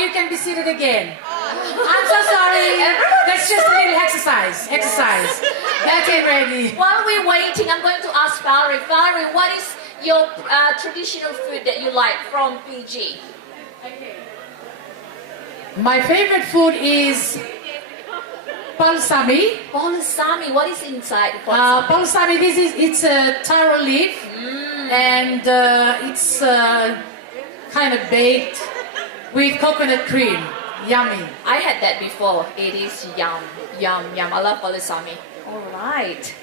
you can be seated again. I'm so sorry. That's just a little exercise. Getting ready. While we're waiting, I'm going to ask Valerie. Valerie, what is your traditional food that you like from Fiji? My favorite food is palusami. Palusami, what is inside Palusami, it's a taro leaf, and it's kind of baked with coconut cream. Yummy. I had that before. It is yum. I love palusami. All right.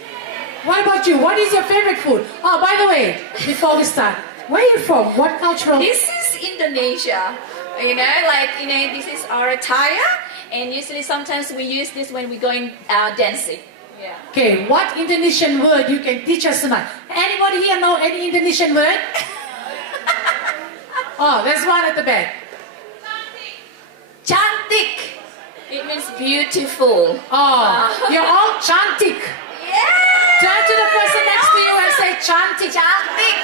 What about you? What is your favorite food? Oh, by the way, before we start, where are you from? What cultural? This is Indonesia. This is our attire, and usually sometimes we use this when we're going dancing. Yeah. Okay, what Indonesian word you can teach us tonight? Anybody here know any Indonesian word? Oh, there's one at the back. Cantik. It means beautiful. Oh, you're all cantik. Yeah. Turn to the person next to you and say cantik. Cantik.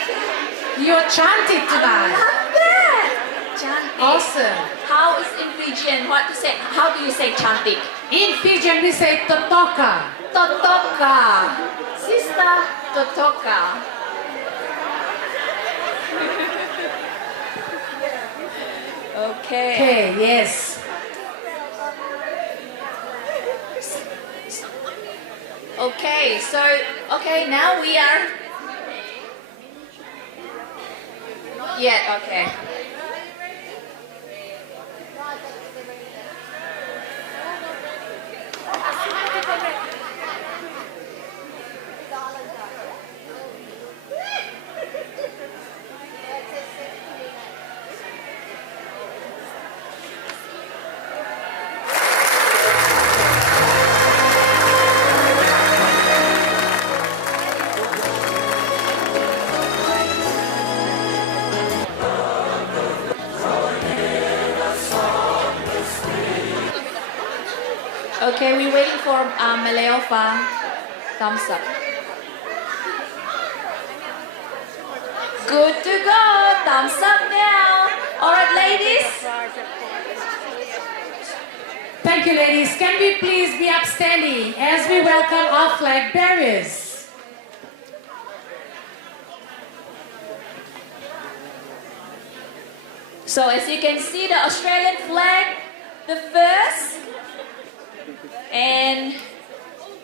You're cantik tonight. I love that. Cantik. Awesome. How is in Fijian? How do you say cantik? In Fijian we say totoka. Totoka. Sister Totoka. Okay. Okay, yes. Okay, now we are. Not yet, okay. Okay, we're waiting for Maleofa. Thumbs up. Good to go. Thumbs up now. All right, ladies. Thank you, ladies. Can we please be upstanding as we welcome our flag bearers? So as you can see, the Australian flag, the first. And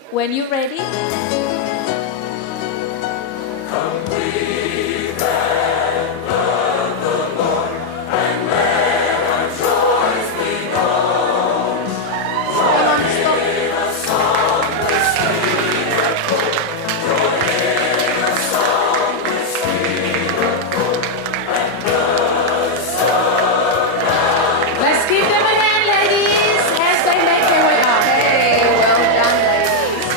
when you're ready, come we that love the Lord, and let our joys be known. Joy in a song, let's sing a chord. Joy in a song, let's sing a chord. And the sun. Let's give them a hand, ladies, as they make their way up. Well done, ladies.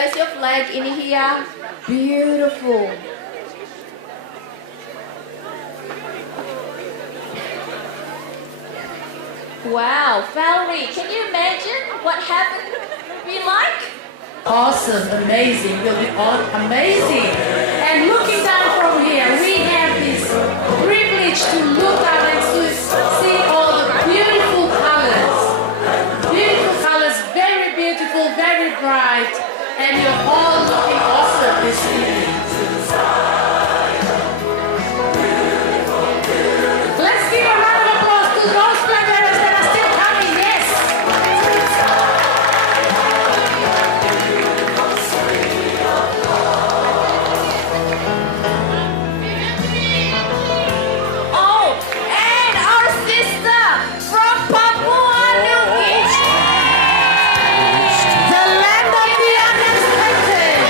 Place your flag in here. Beautiful. Wow, Valerie, can you imagine what heaven would be like? Awesome, amazing, will be all amazing. And looking down from here, we have this privilege to look out and to see all the beautiful colors. Beautiful colors, very beautiful, very bright, and you're all looking awesome this evening. Let's give a round of applause to those flag bearers that are still coming, yes. Oh, and our sister from Papua New Guinea. The land of the unexpected.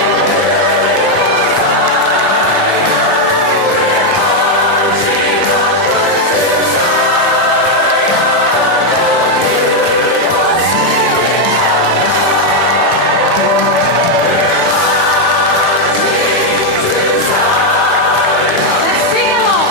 Let's sing along.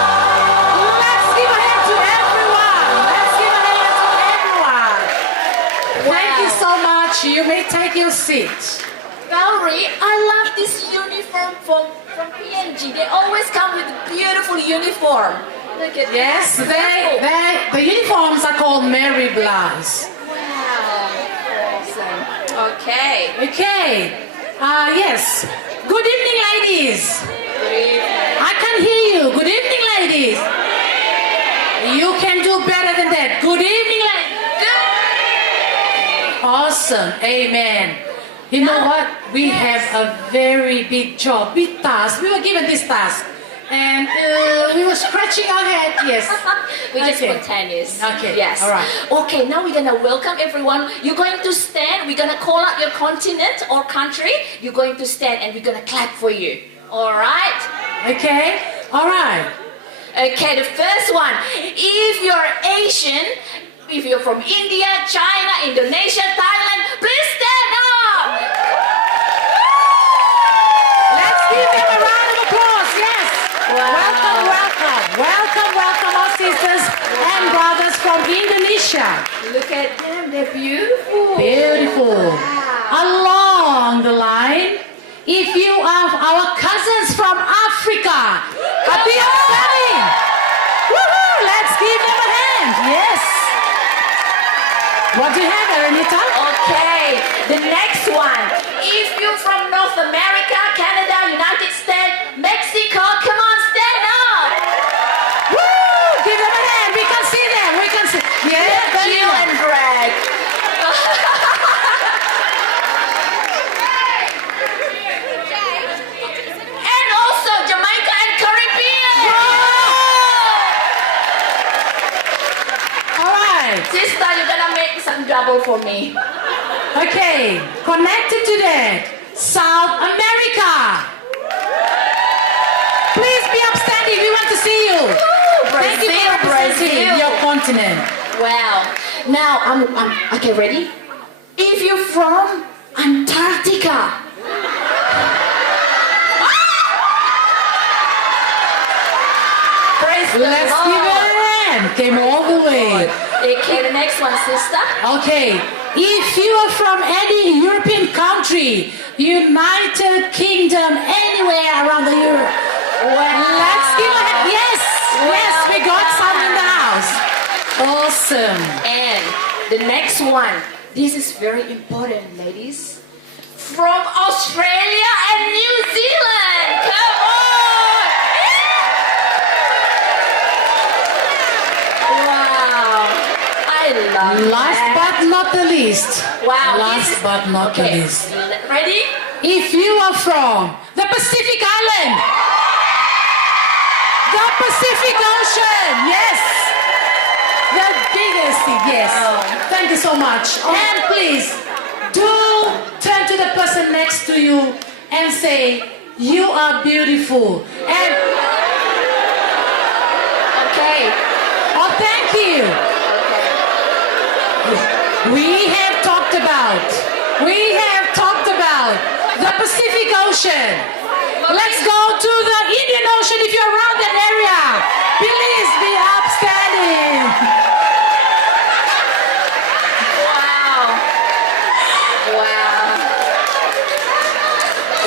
Let's give a hand to everyone. Let's give a hand to everyone. Thank you so much. You may take your seat. Valerie, I love this uniform from PNG. They always come with beautiful uniform. Look at Yes, that. the uniforms are called Mary Blas. Wow. Awesome. Okay. Okay. Yes. Good evening, ladies. I can hear you. Good evening, ladies. You can do better than that. Good evening, ladies. Awesome. Amen. You know what? We have a very big job, big task. We were given this task. And we were scratching our head. Yes. We're just Okay. spontaneous. Okay, Yes. all right. Okay, now we're gonna welcome everyone. You're going to stand. We're gonna call out your continent or country. You're going to stand and we're gonna clap for you. All right? Okay. All right. Okay, the first one. If you're Asian, if you're from India, China, Indonesia, Thailand, please stand up. Let's give them a round of applause. Yes. Wow. Welcome, welcome. Welcome, welcome our sisters and brothers from Indonesia. Look at them. They're beautiful. Beautiful. Wow. Along the line, if you are our cousins from Africa, happy upstanding. Woohoo! Let's give them a hand. Yes. What do you have, Aranita? Okay, the next one. If you're from North America, Canada, United States, Mexico, come on, stand up. Woo! Give them a hand. We can see them. We can see. Yeah, very Jill well. and Greg. And also Jamaica and Caribbean. All right. Sister, you're gonna make some double for me. Okay. Connected to that, South America. Please be upstanding. We want to see you. Thank you for representing your continent. Wow. Now okay, ready? If you're from Antarctica. Praise the Let's Lord. give it a hand. Came all the way. Okay, the next one, sister. Okay. If you are from any European country, United Kingdom, anywhere around the Europe, let's give a hand. Yes. Yes, we got some in the house. Awesome. And the next one. This is very important, ladies. From Australia and New Zealand. Come on. Last but not the least. Wow. Last but not the Okay. least. Ready? If you are from the Pacific Island, the Pacific Ocean, yes. The biggest thing, yes. Thank you so much. And please, do turn to the person next to you and say, you are beautiful. And, Okay. oh, thank you. We have talked about the Pacific Ocean. Let's go to the Indian Ocean if you're around that area. Please be upstanding.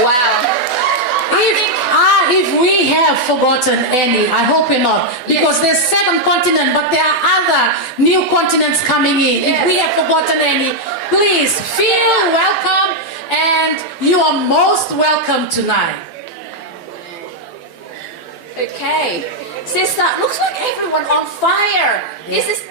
Wow. If we have forgotten any, I hope we're not, because there's 7 continents, but there are other new continents coming in. If we have forgotten any, please feel welcome, and you are most welcome tonight. Okay. Sister, looks like everyone on fire. This is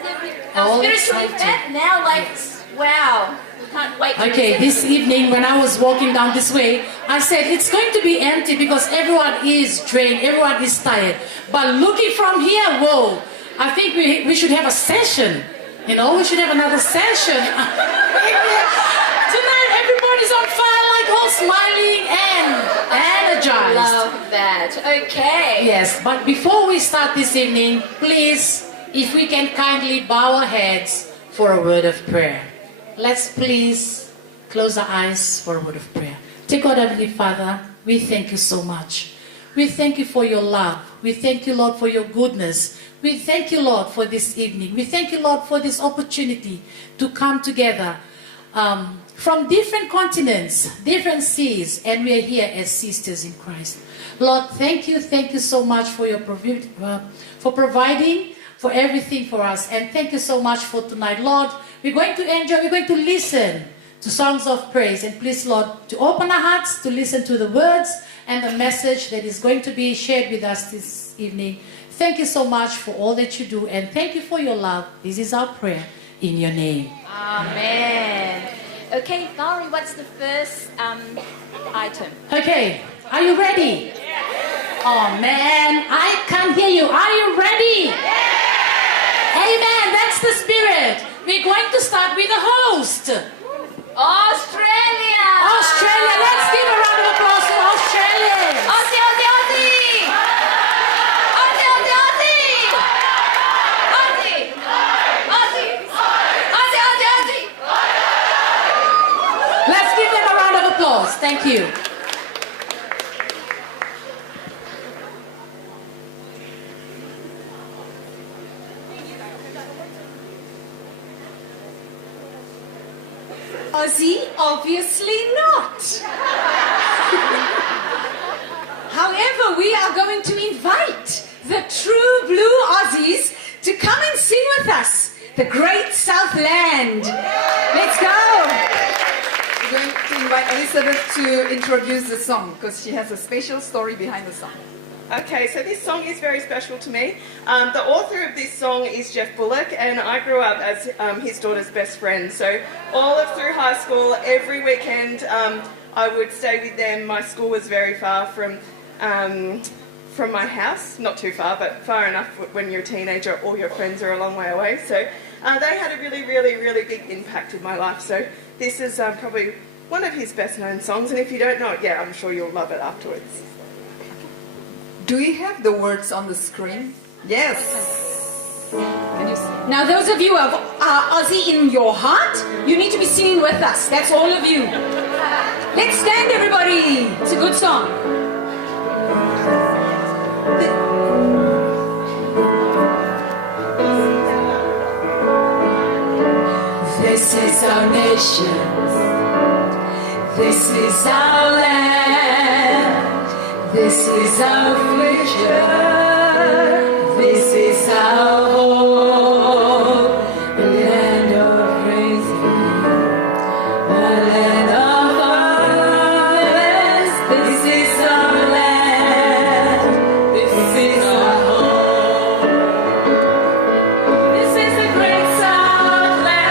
the All spiritual excited. event now. Like, wow. We can't wait. to Okay, listen. this evening when I was walking down this way, I said it's going to be empty because everyone is drained, everyone is tired. But looking from here, whoa, I think we should have a session. You know, we should have another session. Tonight everybody's on fire, like all smiling and energized. Love that. Okay. Yes, but before we start this evening, please, if we can kindly bow our heads for a word of prayer. Let's please close our eyes for a word of prayer. Dear God, Heavenly Father, we thank you so much. We thank you for your love. We thank you, Lord, for your goodness. We thank you, Lord, for this evening. We thank you, Lord, for this opportunity to come together from different continents, different seas, and we are here as sisters in Christ. Lord, thank you so much for your for providing for everything for us, and thank you so much for tonight. Lord, we're going to enjoy, we're going to listen to songs of praise, and please, Lord, to open our hearts to listen to the words and the message that is going to be shared with us this evening. Thank you so much for all that you do, and thank you for your love. This is our prayer in your name. Amen. Okay, Valour, what's the first item? Okay, are you ready? Oh man, I can't hear you. Are you ready? Amen, that's the spirit. We're going to start with the host. Australia! Australia, let's give a round of applause to Australia. Aussie, Aussie, Aussie! Aussie, Aussie, Aussie! Aussie! Aussie! Aussie, Aussie, Aussie! Let's give them a round of applause. Thank you. Aussie, obviously not. However, we are going to invite the true blue Aussies to come and sing with us, the Great Southland. Let's go. We're going to invite Elizabeth to introduce the song because she has a special story behind the song. Okay, so this song is very special to me. The author of this song is Jeff Bullock, and I grew up as his daughter's best friend. So all through high school, every weekend, I would stay with them. My school was very far from my house, not too far, but far enough when you're a teenager, all your friends are a long way away. So they had a really, really, really big impact in my life. So this is probably one of his best known songs, and if you don't know it yet, I'm sure you'll love it afterwards. Do we have the words on the screen? Yes. Can you see? Now, those of you who are Aussie in your heart, you need to be singing with us. That's all of you. Let's stand, everybody. It's a good song. This is our nation. This is our land. This is our future. This is our home. The land of raising. The land of harvest. This is our land. This is our home. This is the great Southland.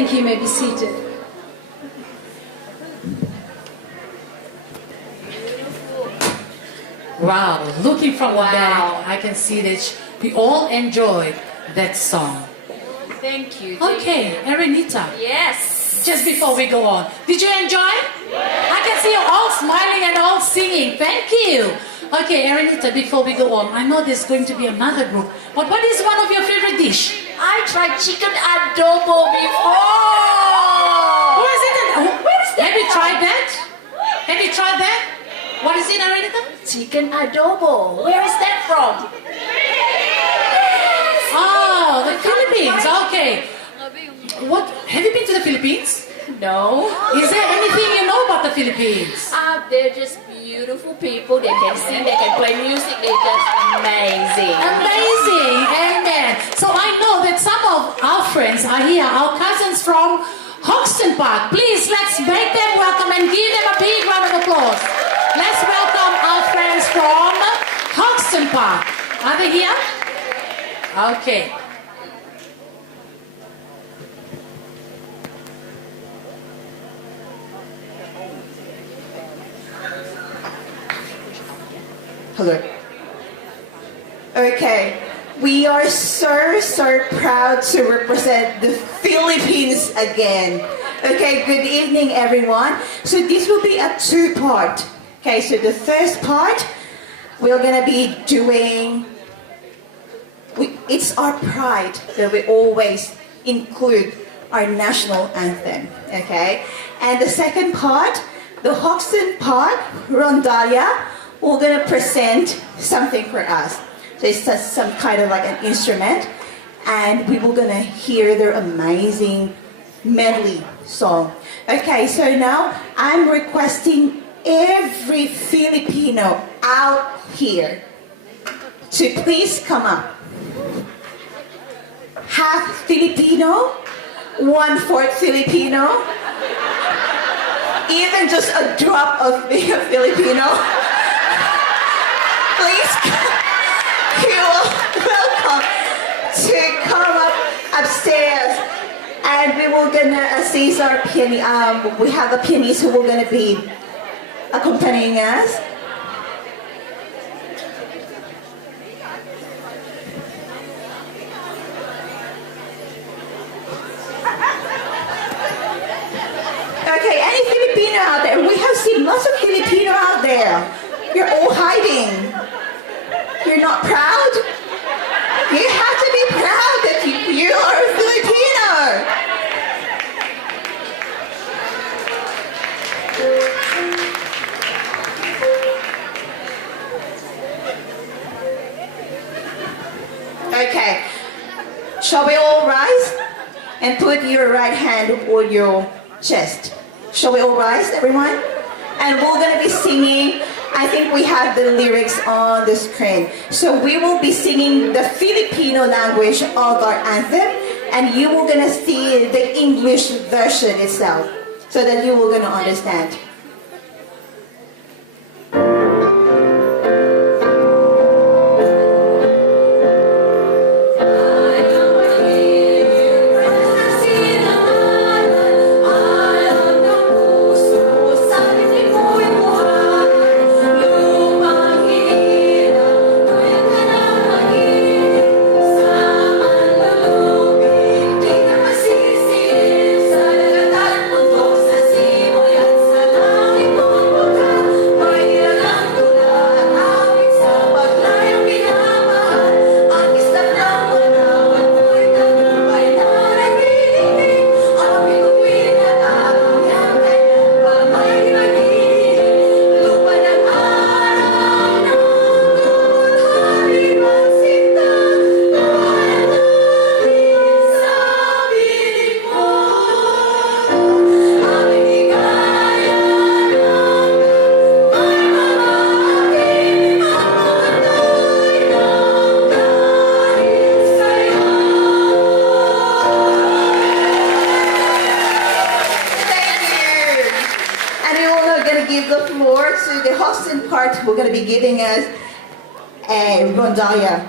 Thank you. You may be seated. Wow, looking from the Wow. back, I can see that we all enjoyed that song. Thank you. Okay, Erenita, Yes. just before we go on, did you enjoy? I can see you all smiling and all singing. Thank you. Okay, Erenita, before we go on, I know there's going to be another group, but what is one of your favorite dish? I tried chicken adobo before. Where is it? Where is that? Have you tried that? Have you tried that? What is it, Erenita? Chicken adobo. Where is that from? Oh, the Philippines. Okay. What? Have you been to the Philippines? No. Is there anything you know about the Philippines? They're just beautiful people. They can sing, they can play music. They're just amazing. Amazing. Amen. So I know that some of our friends are here, our cousins from Hoxton Park. Please, let's make them welcome and give them a big round of applause. Let's welcome our friends from Hoxton Park. Are they here? Okay. Hello. Okay, we are so proud to represent the Philippines again. Okay, good evening everyone. So this will be a two-part. Okay, so the first part, we're gonna be doing, it's our pride that we always include our national anthem, okay? And the second part, the Hoxton Park Rondalia, we're gonna present something for us. So it's just some kind of like an instrument, and we were gonna hear their amazing medley song. Okay, so now I'm requesting every Filipino out here to please come up. Half Filipino, 1/4 Filipino, even just a drop of being a Filipino. Please, you are welcome to come up upstairs, and we will gonna assist our pianist. We have a pianist who will gonna be accompanying us. Okay, any Filipino out there? We have seen lots of Filipino out there. You're all hiding. You're not proud? You have to be proud that you are a Filipino. Okay, shall we all rise and put your right hand on your chest? Shall we all rise, everyone? And we're going to be singing, I think we have the lyrics on the screen. So we will be singing the Filipino language of our anthem, and you will going to see the English version itself, so that you will going to understand. We're going to be giving us a rondalia.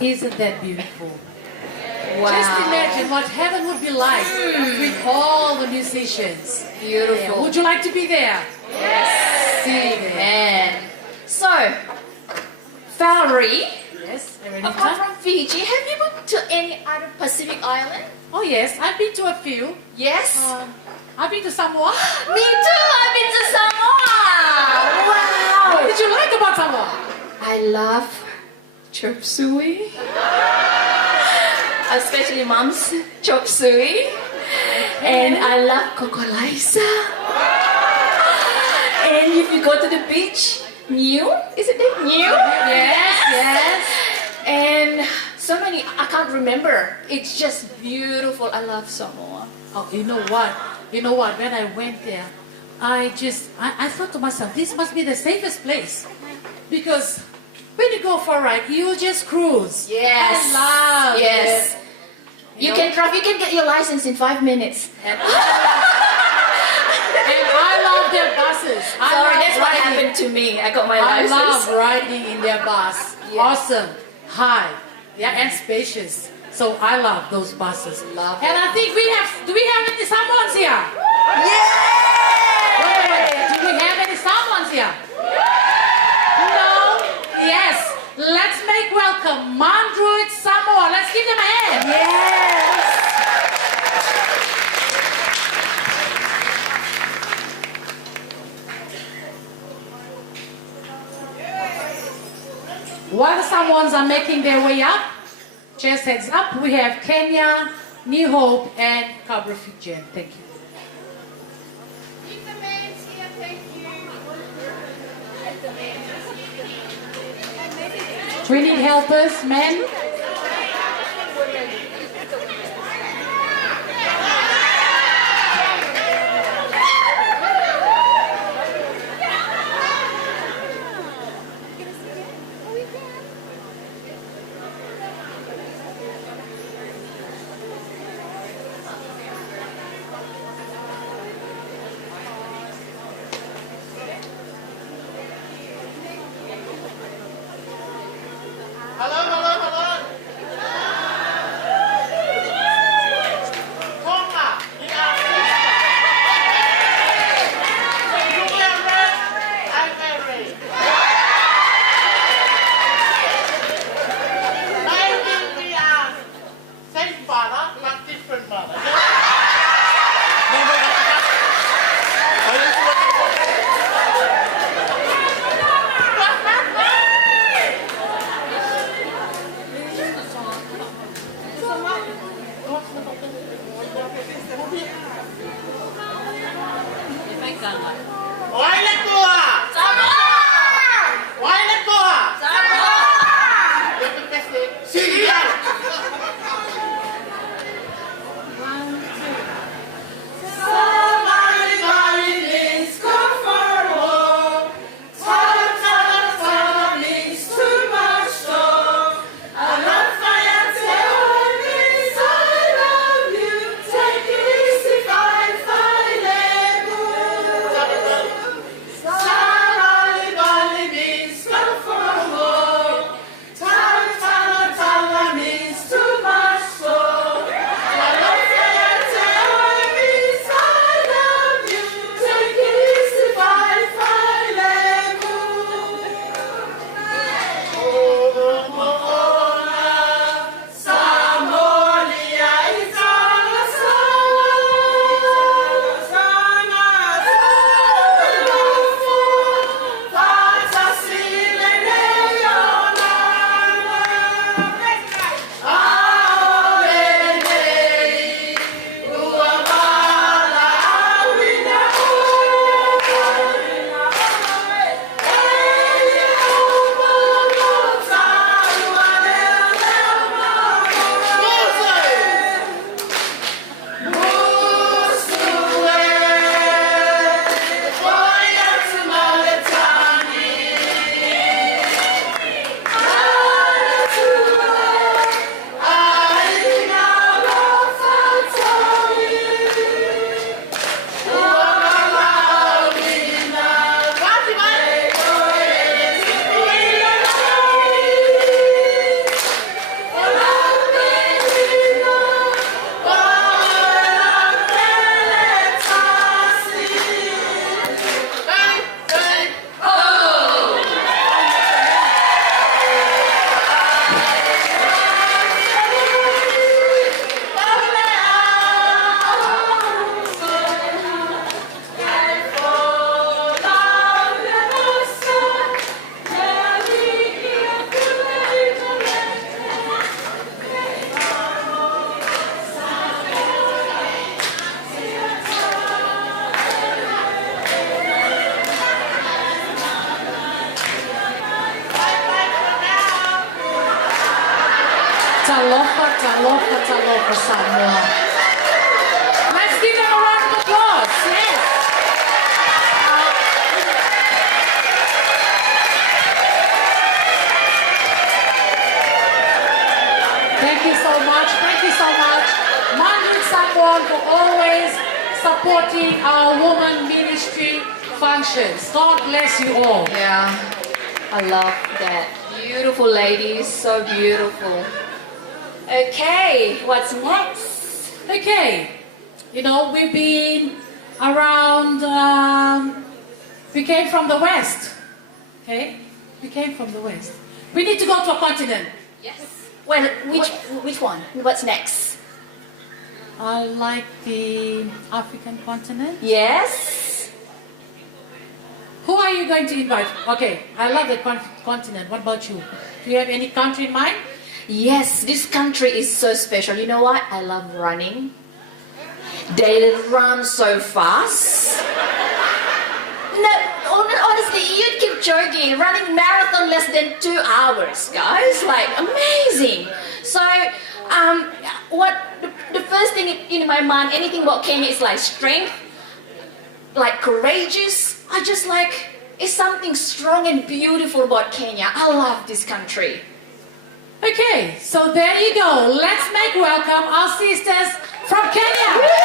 Isn't that beautiful? Wow. Just imagine what heaven would be like with all the musicians. Beautiful. Yeah. Would you like to be there? Yes. See Amen. So, Valerie, Yes, apart Erenita. from Fiji, have you been to any other Pacific island? Oh yes, I've been to a few. Yes. I've been to Samoa. Me too. I've been to Samoa. Wow. What did you like about Samoa? I love chop suey, especially mom's chop suey, and I love cocolisa. And if you go to the beach, new, is it the new? Yes. And so many, I can't remember. It's just beautiful. I love Samoa. Oh, you know what? When I went there, I thought to myself, this must be the safest place. Because when you go for a ride, you just cruise. Yes. I love Yes. it. You can drive. You can get your license in 5 minutes. And I love their buses. Sorry, that's what happened to me. I got my I license. love riding in their bus. Yeah. Awesome, high, and spacious. So I love those buses. Love And it. I think do we have any Samoans here? Yay! Wait. Do we have any Samoans here? No? Yes. Let's make welcome Mandruit Samoa. Let's give them a hand. Yes. While the Samoans are making their way up, just heads up, we have Kenya, New Hope, and Cabra Fijian. Thank you. We need helpers, men. talofa, talofa, talofa, Samoa. Let's give them a round of applause. Yes. Thank you so much. Thank you so much. Manjit Samoan for always supporting our woman ministry functions. God bless you all. Yeah, I love that. Beautiful ladies, so beautiful. Okay, what's next? Okay, you know, we've been around, we came from the West. Okay, we came from the West. We need to go to a continent. Yes. Well, which one? What's next? I like the African continent. Yes. Who are you going to invite? Okay, I love the continent. What about you? Do you have any country in mind? Yes, this country is so special. You know what? I love running. They run so fast. No, honestly, you'd keep joking. Running marathon less than 2 hours, guys. Like, amazing. So, the first thing in my mind, anything about Kenya is like strength, like courageous. I just like, it's something strong and beautiful about Kenya. I love this country. Okay, so there you go. Let's make welcome our sisters from Kenya. Let's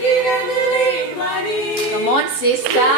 give them a big round of applause. Come on, sister.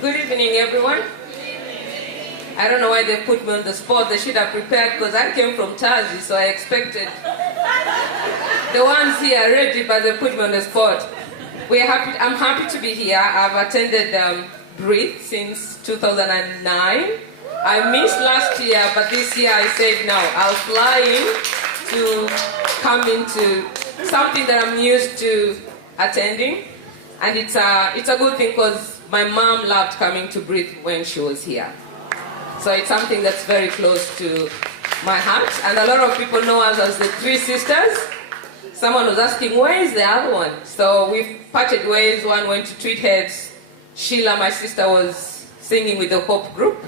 Good evening, everyone. I don't know why they put me on the spot. They should have prepared because I came from Tazi, so I expected the ones here ready, but they put me on the spot. I'm happy to be here. I've attended Breathe since 2009. I missed last year, but this year I said no. I'll fly in to come into something that I'm used to attending, and it's a good thing because my mom loved coming to Breathe when she was here. So it's something that's very close to my heart. And a lot of people know us as the Three Sisters. Someone was asking, where is the other one? So we've parted ways. One went to Tweed Heads. Sheila, my sister, was singing with the Hope group.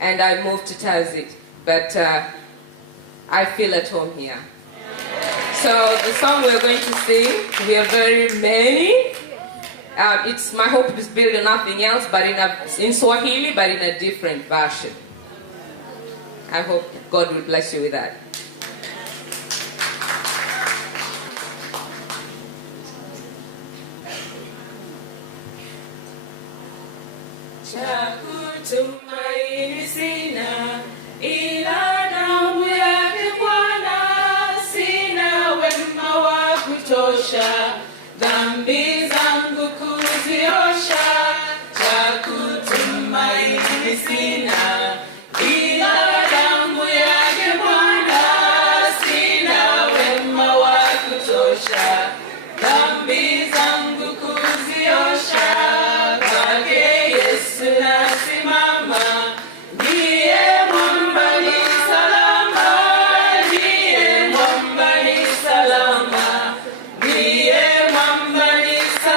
And I moved to Tazi. But I feel at home here. So the song we're going to sing, we are very many. It's My Hope is Built on Nothing Else, but in Swahili, but in a different version. I hope God will bless you with that. Chakutumaini sina, ila damu yake Bwana, sina wema wa kutosha, dhambi zangu kuziosha. Chakutumaini sina, ila damu yake Bwana, sina wema wa kutosha, dhambi zangu kuziosha. Kwake Yesu nasimama, ndiye mwamba ni salama, ndiye mwamba ni salama, ndiye mwamba ni salama.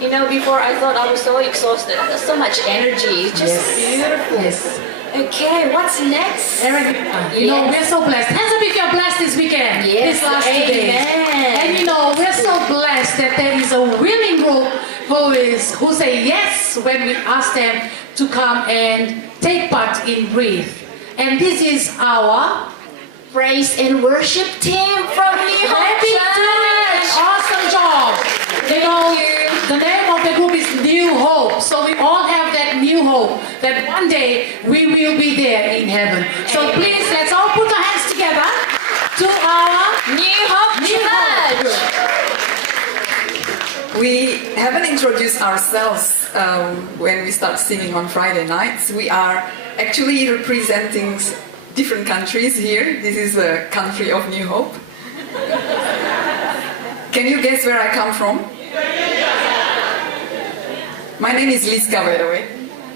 You know, before I thought I was so exhausted. I got so much energy. It's just beautiful. Yes. Okay, what's next? You know, we're so blessed. Hands up if you're blessed this weekend. Yes, This last 2 days. amen. And you know, we're so blessed that there is a willing group who say yes when we ask them to come and take part in Breathe. And this is our Praise and worship team from New Hope They've been doing an Church. awesome job. You know, the name of the group is New Hope. So we all have that new hope that one day we will be there in heaven. So please, let's all put our hands together to our New Hope New Hope Church. group. We haven't introduced ourselves when we start singing on Friday nights. We are actually representing different countries here. This is a country of New Hope. Can you guess where I come from? My name is Liska, by the way.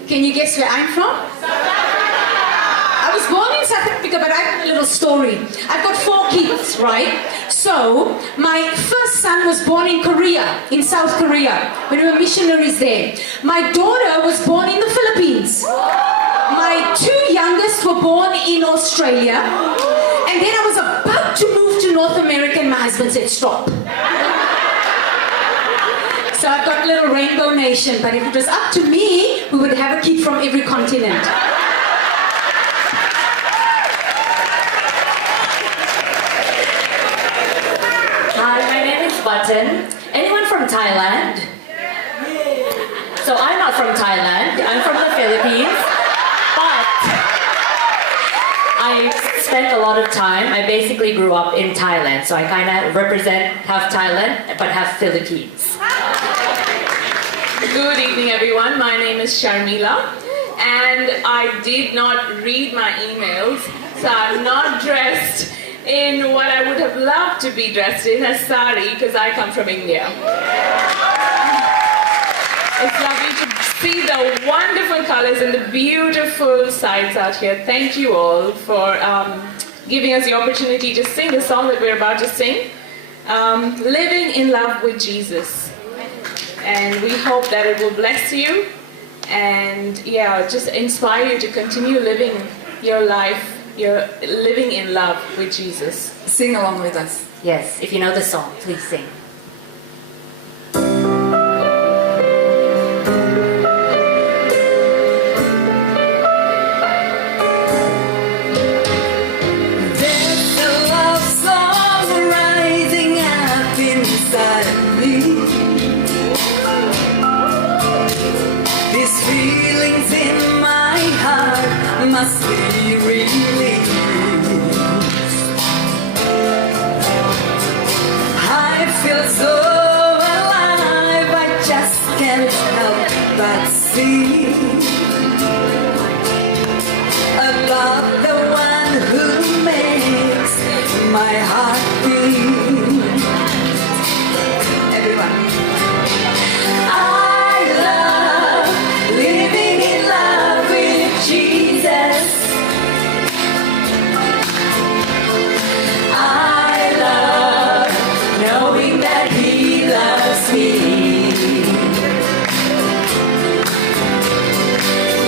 Can you guess where I'm from? I was born in South Africa, but I have a little story. I've got 4 kids, right? So, my first son was born in Korea, in South Korea, when we were missionaries there. My daughter was born in the Philippines. My 2 youngest were born in Australia. And then I was about to move to North America and my husband said, stop. So I've got a little rainbow nation, but if it was up to me, we would have a kid from every continent. Hi, my name is Button. Anyone from Thailand? So I'm not from Thailand. I'm from the Philippines. But I spent a lot of time. I basically grew up in Thailand. So I kind of represent half Thailand, but half Philippines. Good evening, everyone. My name is Sharmila, and I did not read my emails, so I'm not dressed in what I would have loved to be dressed in as sari, because I come from India. It's lovely to see the wonderful colors and the beautiful sights out here. Thank you all for giving us the opportunity to sing the song that we're about to sing, Living in Love with Jesus. And we hope that it will bless you and just inspire you to continue living your life, you're living in love with Jesus. Sing along with us. Yes, if you know the song, please sing. There's a love song rising up inside of me. These feelings in my heart must be released. I feel so alive, I just can't help but see about the one who makes my heart beat. Everyone. I love living in love with Jesus. I love knowing that He loves me.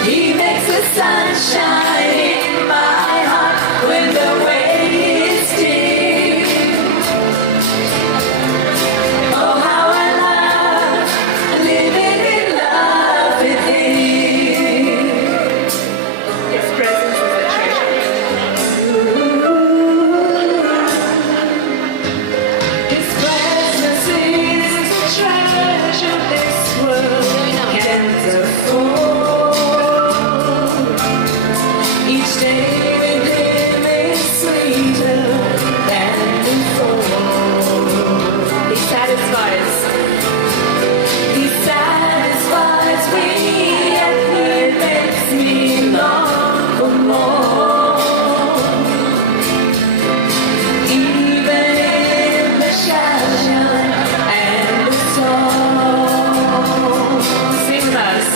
He makes the sun shine in my heart when the way is dim. Oh, how I love living in love with Him. His presence is a treasure. His presence is a treasure this world can't afford. Each day with Him is sweeter than before. He satisfies. He satisfies me and He makes me long for more. Even in the shadow and the storm. Sing with us.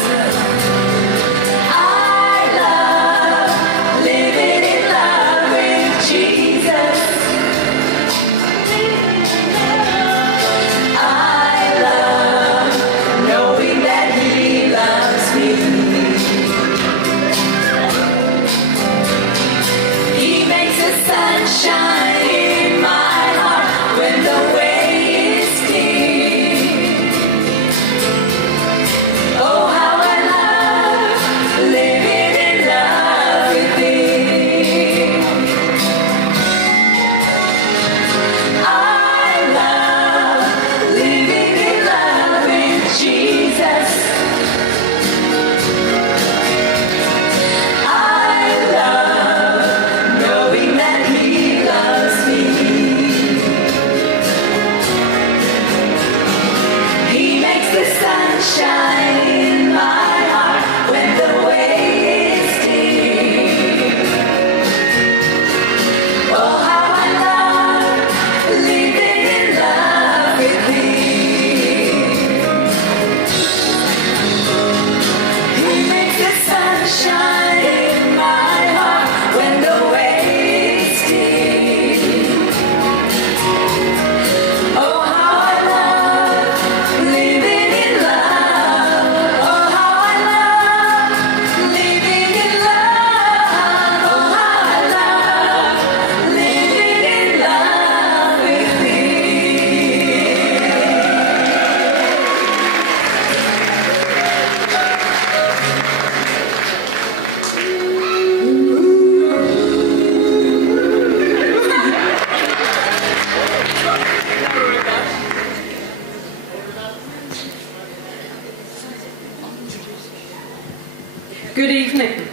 Good evening.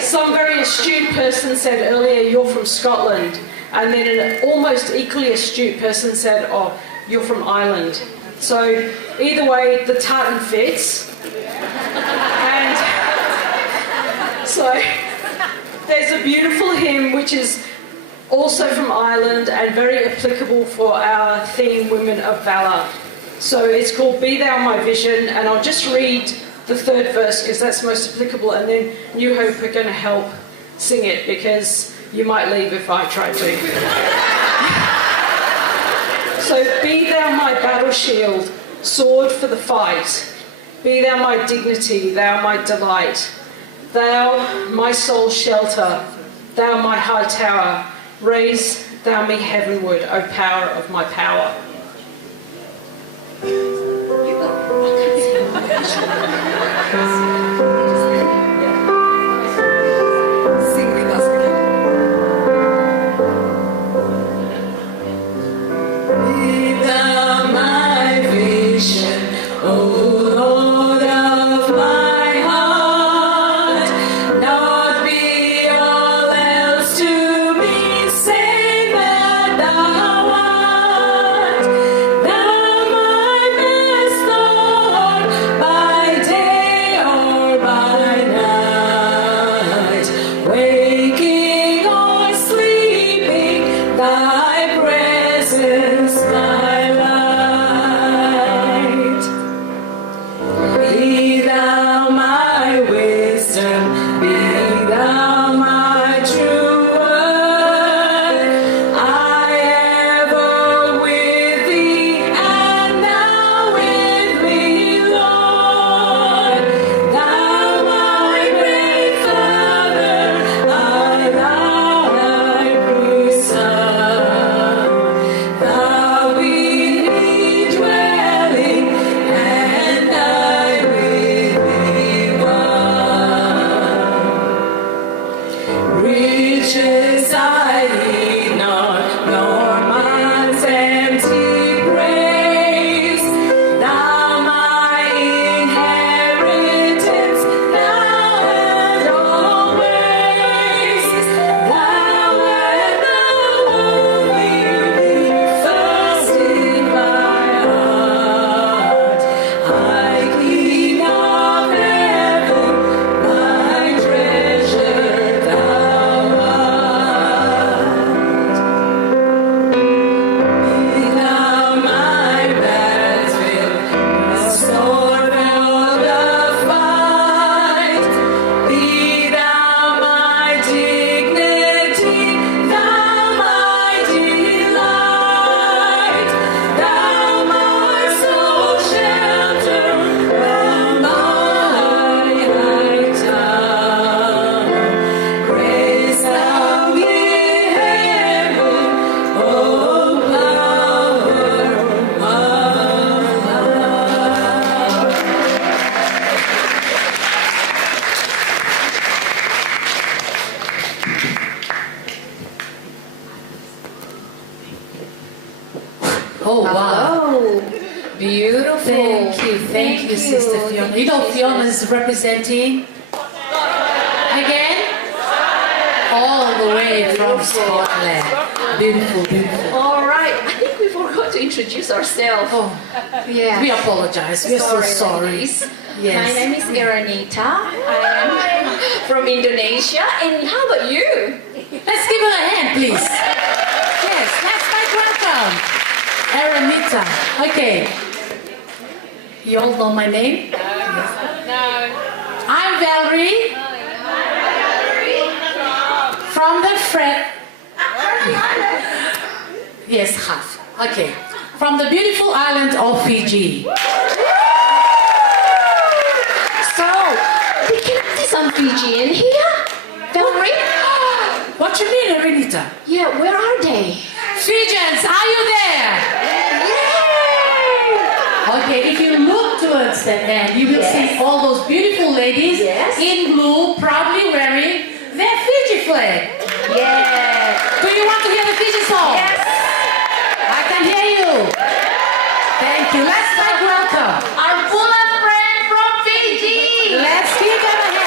Some very astute person said earlier, you're from Scotland. And then an almost equally astute person said, oh, you're from Ireland. So either way, the tartan fits. And so there's a beautiful hymn which is also from Ireland and very applicable for our theme, Women of Valour. So it's called Be Thou My Vision, and I'll just read the third verse because that's most applicable, and then New Hope are going to help sing it because you might leave if I try to. So, be thou my battle shield, sword for the fight. Be thou my dignity, thou my delight. Thou my soul's shelter, thou my high tower. Raise thou me heavenward, O power of my power. Sing with us again. Be thou my vision, O Lord of my heart. Not be all else to me, save that thou art. Thou my best Lord, by day or by night, waking or sleeping, thy presence my light. Be thou my wisdom, be thou my true word. I ever with thee, and thou with me, Lord. Thou my great Father, I thou thy true Son. Thou be me dwelling, and I with thee one. Riches I need not, nor man's empty praise. Thou my inheritance, now and always. Thou art the only first in my heart. High King of heaven, my treasure thou art. Be thou my battlefield, the sword for the fight. Be thou my dignity, thou my delight. Thou my soul shelter from my high tower. Grace thou me heaven, O power of love. Oh, wow. Oh, beautiful. Thank you, Sister Fiona. You know, Fiona is representing again all the way from Scotland. Beautiful, beautiful. All right, I think we forgot to introduce ourselves. Oh, Yeah. we apologize. We're so sorry. ladies. Yes. My name is Eranita. I am from Indonesia. And how about you? Let's give her a hand, please. Yes, let's make welcome. Aranita. Okay. You all know my name? No. I'm Valerie. From the Yes, half. Okay. From the beautiful island of Fiji. So, we can see some Fijian here. Valerie? What you mean, Aranita? Yeah, where are they? Fijians, are you there? Okay, if you look towards the end, you will see all those beautiful ladies in blue, proudly wearing their Fiji flag. Yeah. Do you want to hear the Fiji song? Yes. I can hear you. Thank you. Let's make welcome. Our Bula friend from Fiji. Let's give them a hand.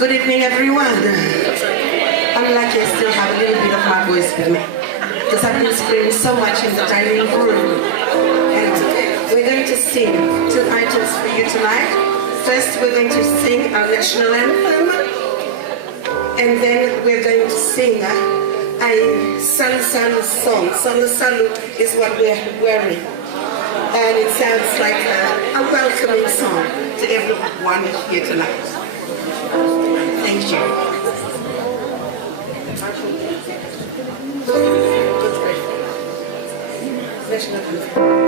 Good evening, everyone. I'm lucky I still have a little bit of my voice with me because I've been screaming so much in the dining room. And we're going to sing 2 items for you tonight. First, we're going to sing our national anthem, and then we're going to sing a Salu Salu song. Salu Salu is what we're wearing, and it sounds like a welcoming song to everyone here tonight. Thank you. National anthem.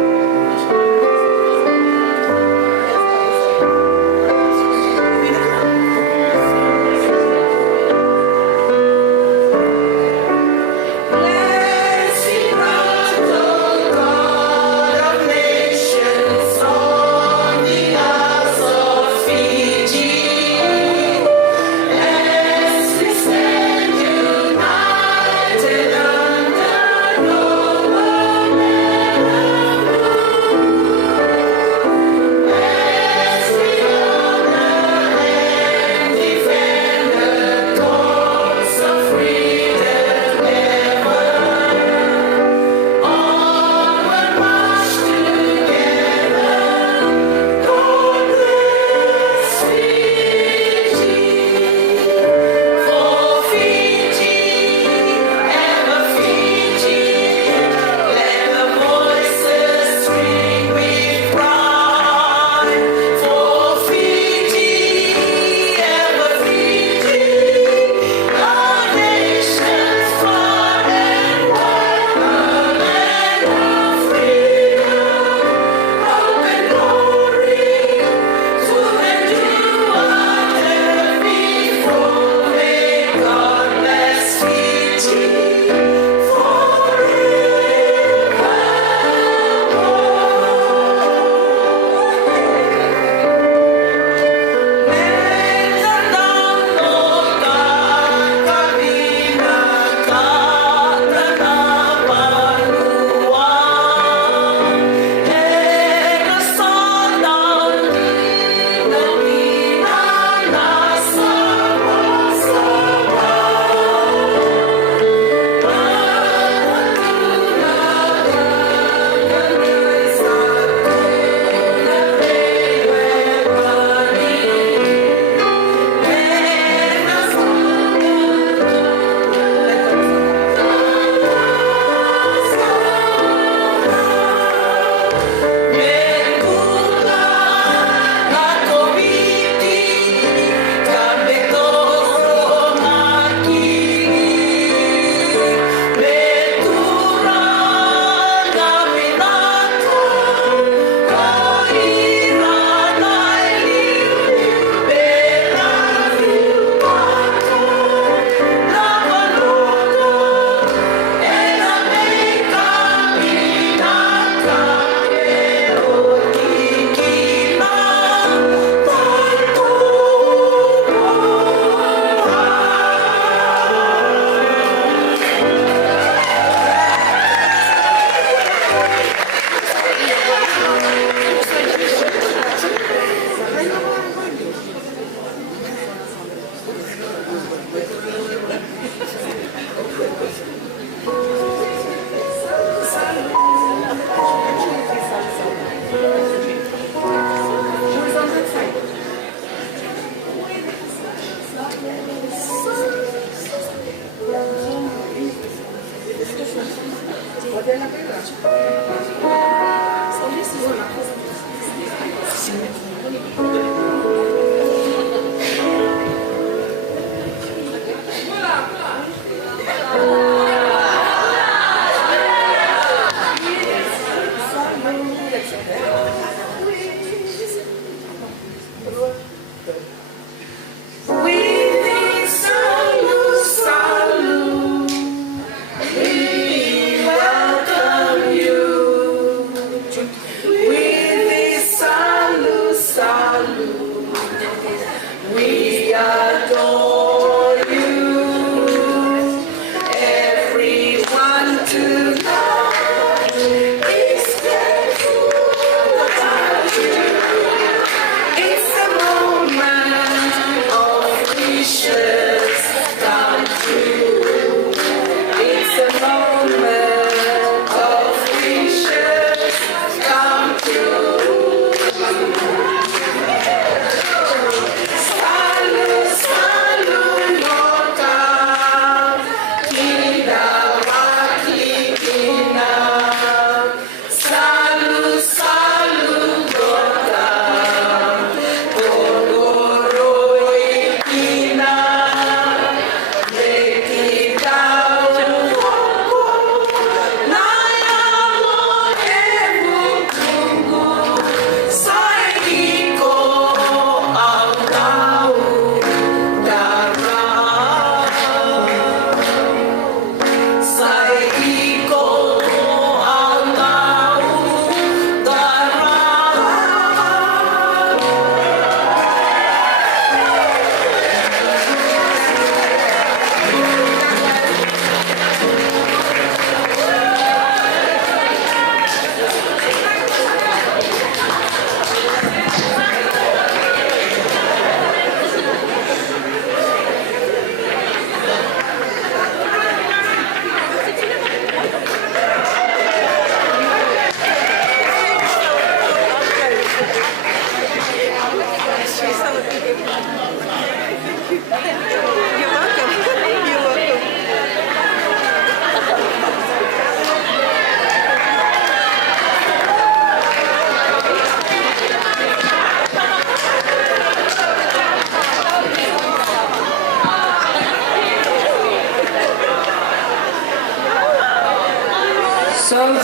Salu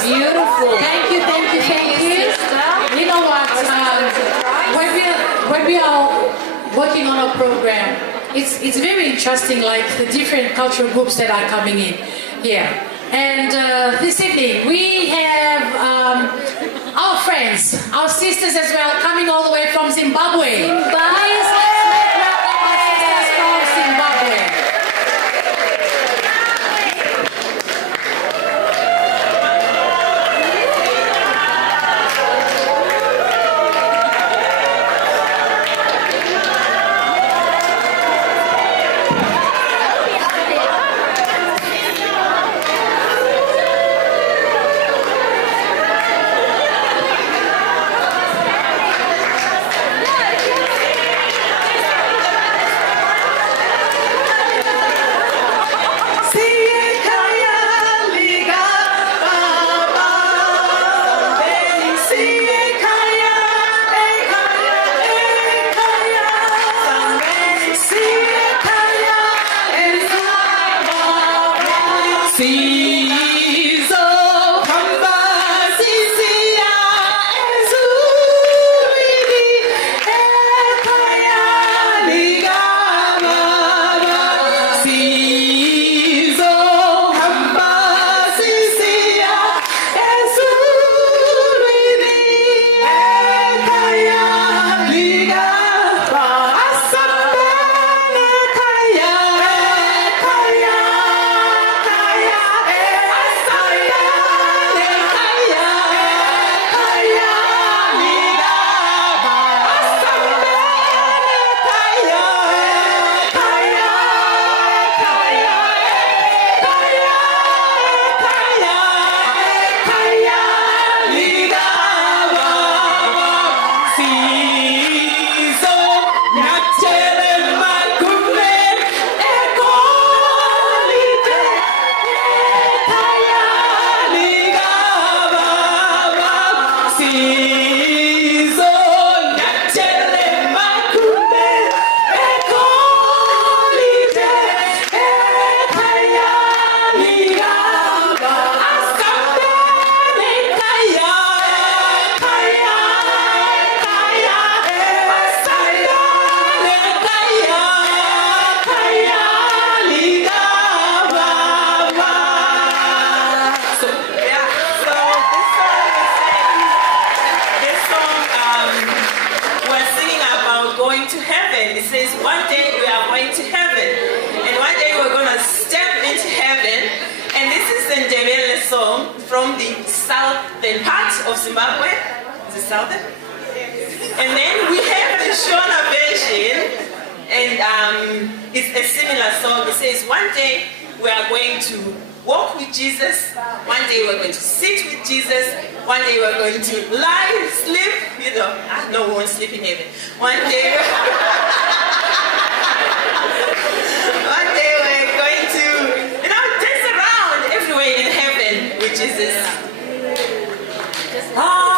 beautiful. Thank you, thank you, thank you. You know what? When we are working on our program, it's very interesting, like the different cultural groups that are coming in here. And this evening we have our friends, our sisters as well, coming all the way from Zimbabwe. Please, let's make welcome our sisters from Zimbabwe. From the southern part of Zimbabwe, the southern. And then we have the Shona version, and it's a similar song. It says, one day we are going to walk with Jesus, one day we're going to sit with Jesus, one day we're going to lie, sleep, you know, no, we won't sleep in heaven. One day we're going to, you know, dance around everywhere in heaven with Jesus. Hey!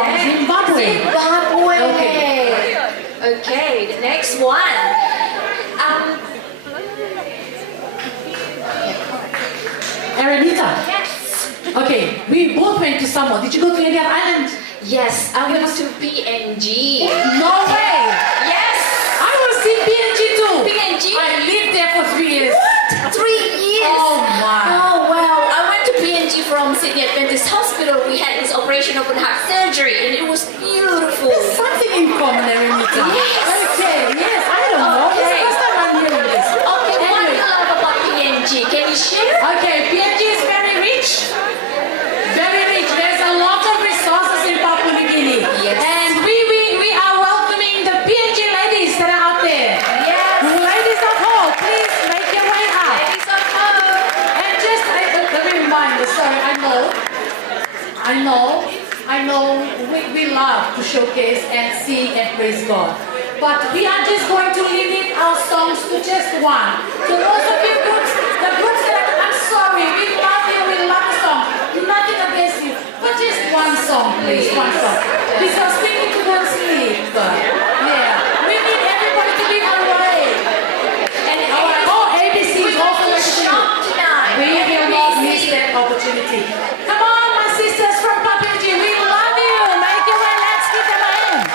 from Zimbabwe. Zimbabwe. Okay. Okay, the next one. Aranita. Yes. Okay, we both went to Samoa. Did you go to any other island? Yes, I went to PNG. No way. Yes. I was in PNG too. PNG. I lived there for 3 years. What? 3 years? Oh my. Oh well, I went to PNG from Sydney Adventist Hospital. We had this operation open heart surgery and it was beautiful. There's something in common, Aranita. Yes. Okay, yes, I don't know. This is the first time I'm hearing this. Okay, what do Anyway. you love about PNG? Can you share? Okay, PNG is very rich. Very rich. There's a lot of resources in Papua New Guinea. Yes. And we are welcoming the PNG ladies that are out there. Yes. Ladies at home, please make your way up. Ladies at home. And just let me remind you, sorry, I know we love to showcase and sing and praise God. But we are just going to limit our songs to just one. So those of you groups, the groups that I'm sorry, we love you, we love the song. Nothing against you. But just one song, please, one song. Because we need to go and sleep. Yeah. We need everybody to be awake. And ABC is also represented. tonight. We will not miss that opportunity. Come on, my sisters from Papua New Guinea, we love you. Make your way, let's give them a hand.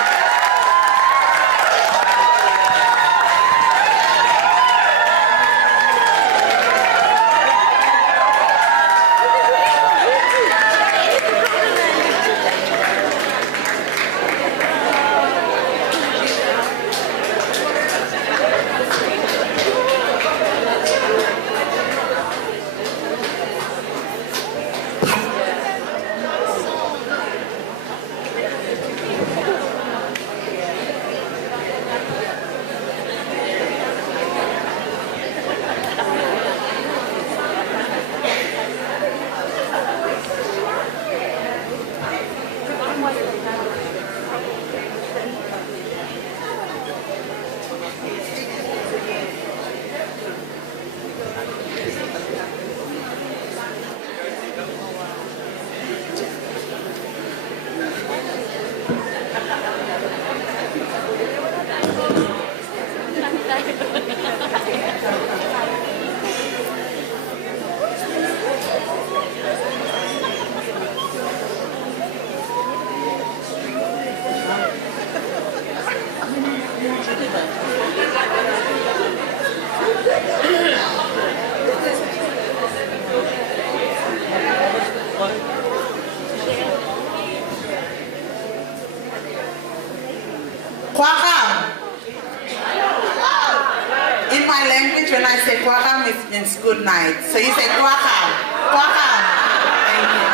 Kwakam. In my language, when I say kwakam, it means good night. So you say kwakam. Kwakam. Thank you.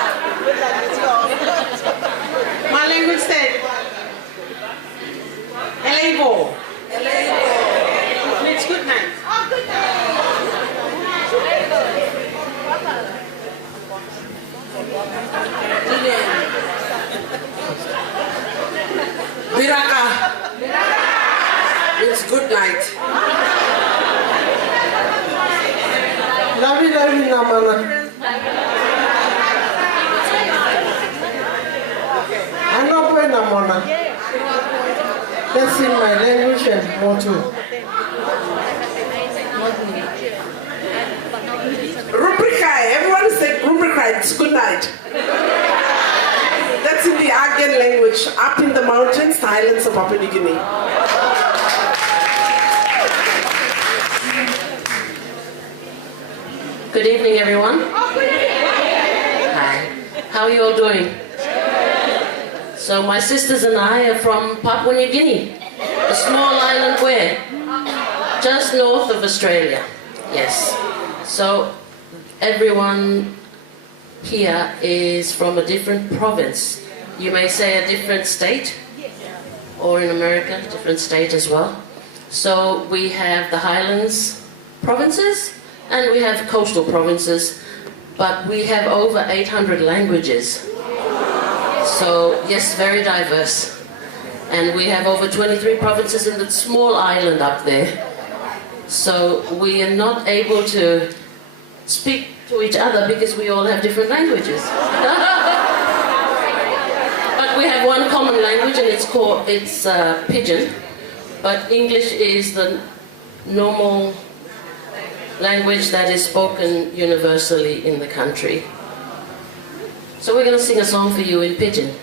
My language said Elebo. It means good night. Oh, good Biraka. It's good night. Lavi namana. I know where namana. That's in my language and more too. Rubrikai. Everyone say rubrikai. It's good night. That's in the Agan language, up in the mountains, the islands of Papua New Guinea. Good evening, everyone. Hi. How are you all doing? So my sisters and I are from Papua New Guinea, a small island where? Just north of Australia. Yes. So everyone here is from a different province. You may say a different state, or in America, a different state as well. So we have the highlands provinces and we have coastal provinces, but we have over 800 languages. So yes, very diverse. And we have over 23 provinces in the small island up there. So we are not able to speak to each other because we all have different languages. But we have have one common language, and it's Pidgin, but English is the normal language that is spoken universally in the country. So we're going to sing a song for you in Pidgin.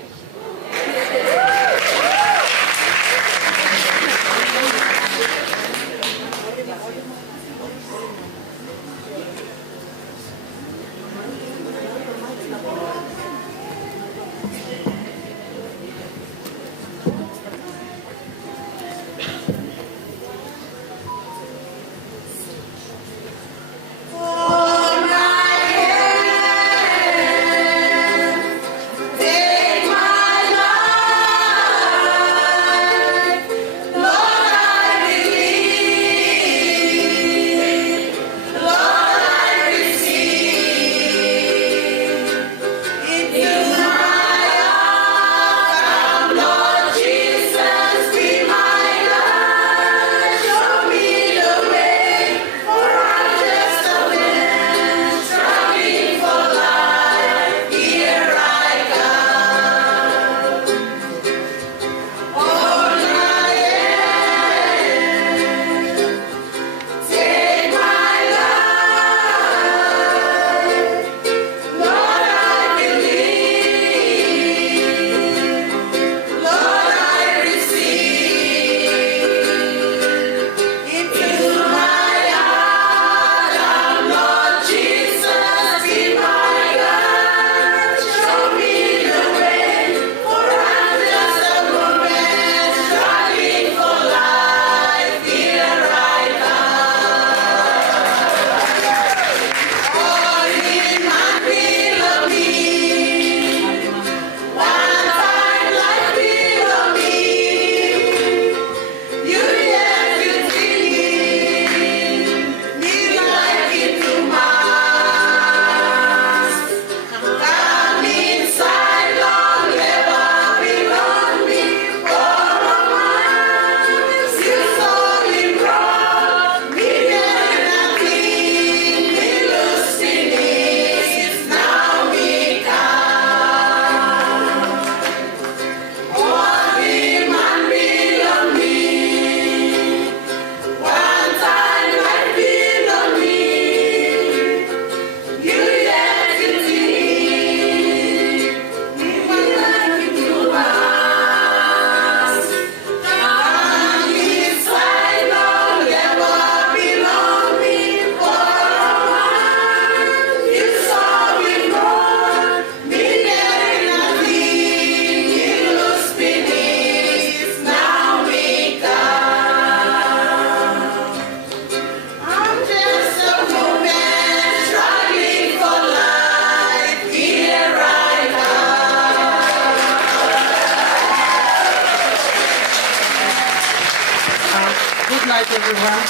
everyone.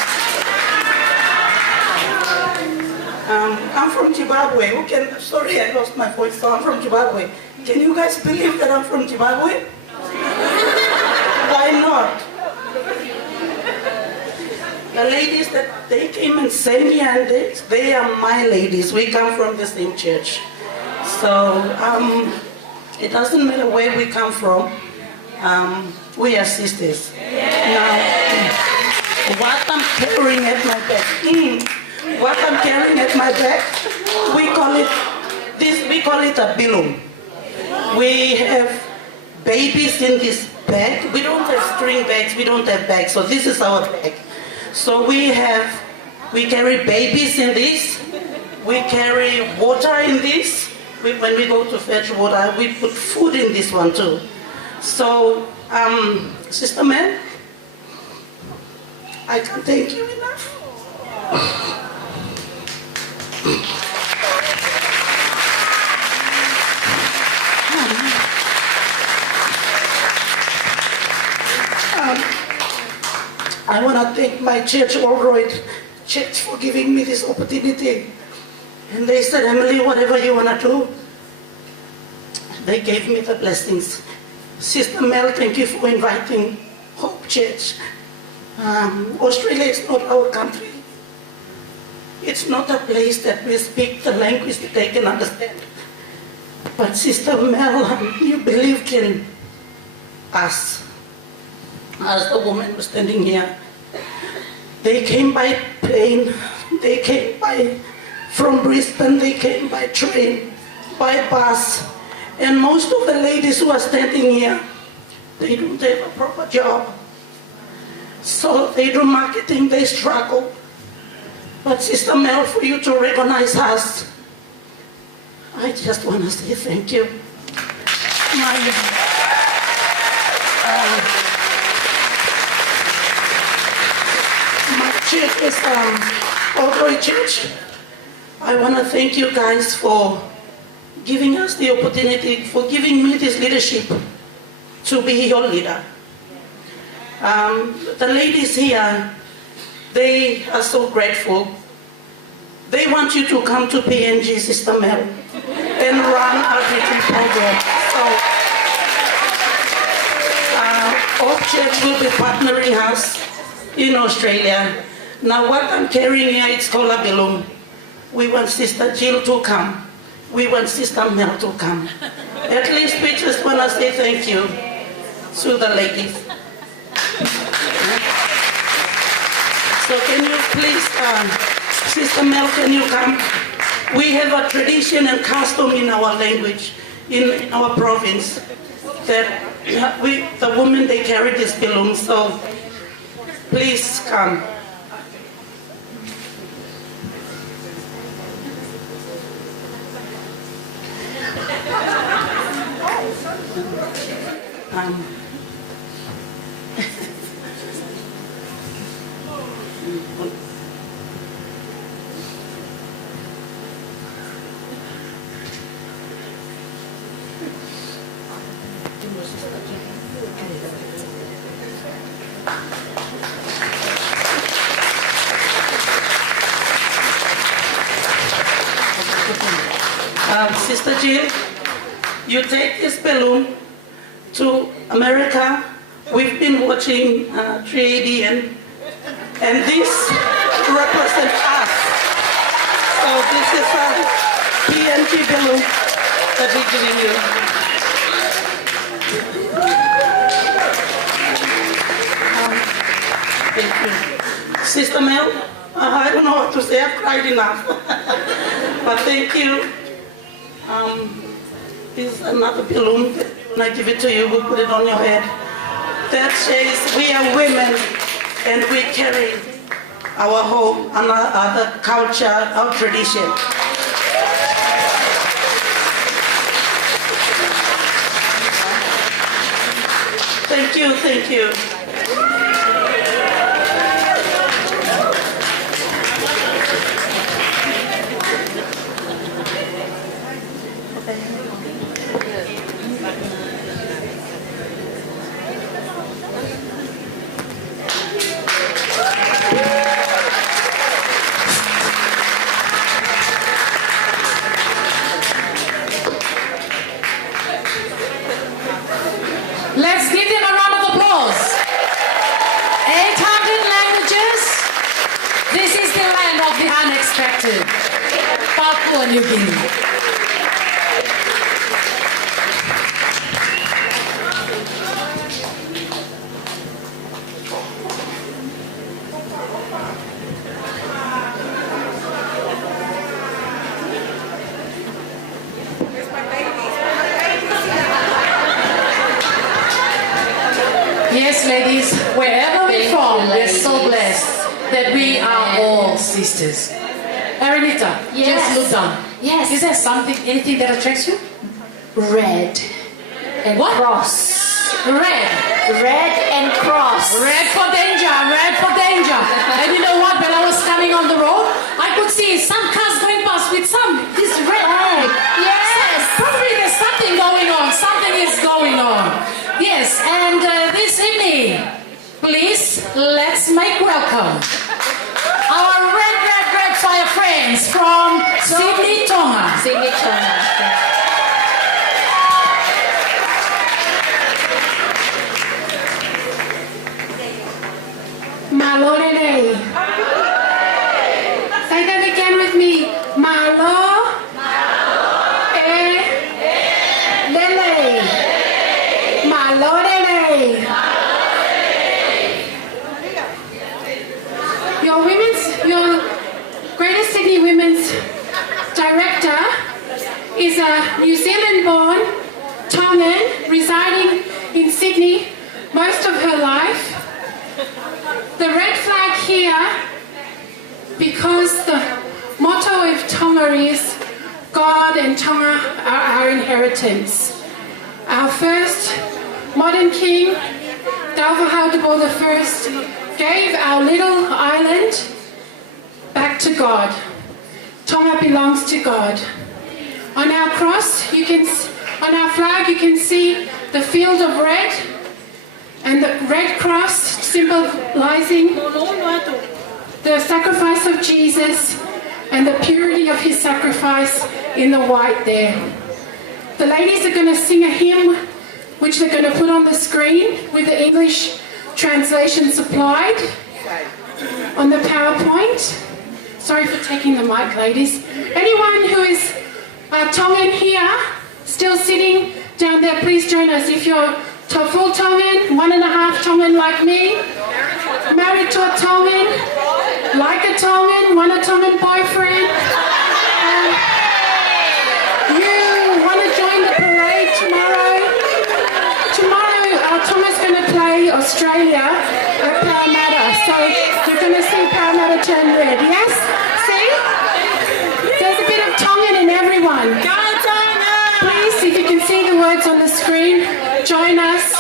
I'm from Zimbabwe. Sorry, I lost my voice, so I'm from Zimbabwe. Can you guys believe that I'm from Zimbabwe? Why not? The ladies that they came and sang me, and they are my ladies. We come from the same church. So it doesn't matter where we come from. We are sisters. Now, what I'm carrying at my back, we call it a balloon. We have babies in this bag. We don't have string bags, we don't have bags, so this is our bag. So we carry babies in this, we carry water in this. When we go to fetch water, we put food in this one too. So, Sister Man, I can't thank you enough. I want to thank my church, Allroyd Church, for giving me this opportunity. And they said, Emily, whatever you want to do. They gave me the blessings. Sister Mel, thank you for inviting Hope Church. Australia is not our country. It's not a place that we speak the language that they can understand. But Sister Mel, you believed in us, as the woman was standing here. They came by plane, they came from Brisbane, they came by train, by bus, and most of the ladies who are standing here, they don't have a proper job. So they do marketing, they struggle. But Sister Mel, for you to recognize us, I just want to say thank you. My church is Oldroy Church. I want to thank you guys for giving us the opportunity, for giving me this leadership to be your leader. The ladies here, they are so grateful. They want you to come to PNG, Sister Mel, and run our retreat program. So, our church will be partnering us in Australia. Now what I'm carrying here, it's called a balloon. We want Sister Jill to come. We want Sister Mel to come. At least we just want to say thank you to the ladies. So can you please, Sister Mel, can you come? We have a tradition and custom in our language, in our province, that the women, they carry this balloon, so please come. Sister Jill, you take this balloon to America. We've been watching 3ABN, and this represents us. So this is a PNG balloon that we're giving you. Thank you. Sister Mel, I don't know what to say, I've cried enough. But thank you. This is another balloon. When I give it to you, we'll put it on your head. That says we are women and we carry our home, our culture, our tradition. Thank you, thank you. Let's give them a round of applause. 800 languages. This is the land of the unexpected. Papua New Guinea. Yes, ladies, wherever we're from, we're so blessed that we are all sisters. Arenita, just look down. Yes. Is there something, anything that attracts you? Red and What? cross. Red. Red and cross. Red for danger, red for danger. And you know what, when I was coming on the road, I could see some cars going past with this red flag. Yes. Probably there's something going on, something is going on. Yes, and this evening, please, let's make welcome our red fire friends from Sydney, Tongan. Sydney, Tongan. Malolele. Say that again with me. Malo. Lele. Malolele. because the motto of Tonga is God and Tonga are our inheritance. Our first modern king, Dalvahaldabor I, gave our little island back to God. Tonga belongs to God. On our cross, on our flag, you can see the field of red and the red cross symbolizing the sacrifice of Jesus and the purity of his sacrifice in the white there. The ladies are going to sing a hymn which they're going to put on the screen with the English translation supplied on the PowerPoint. Sorry for taking the mic, ladies. Anyone who is Tongan here, still sitting down there, please join us. If you're full Tongan, 1.5 Tongan like me, married to a Tongan, like a Tongan, want a Tongan boyfriend, you want to join the parade tomorrow? Tomorrow, Tonga's going to play Australia at Parramatta, so you're going to see Parramatta turn red, yes? See? There's a bit of Tongan in everyone. Please, if you can see the words on the screen, join us.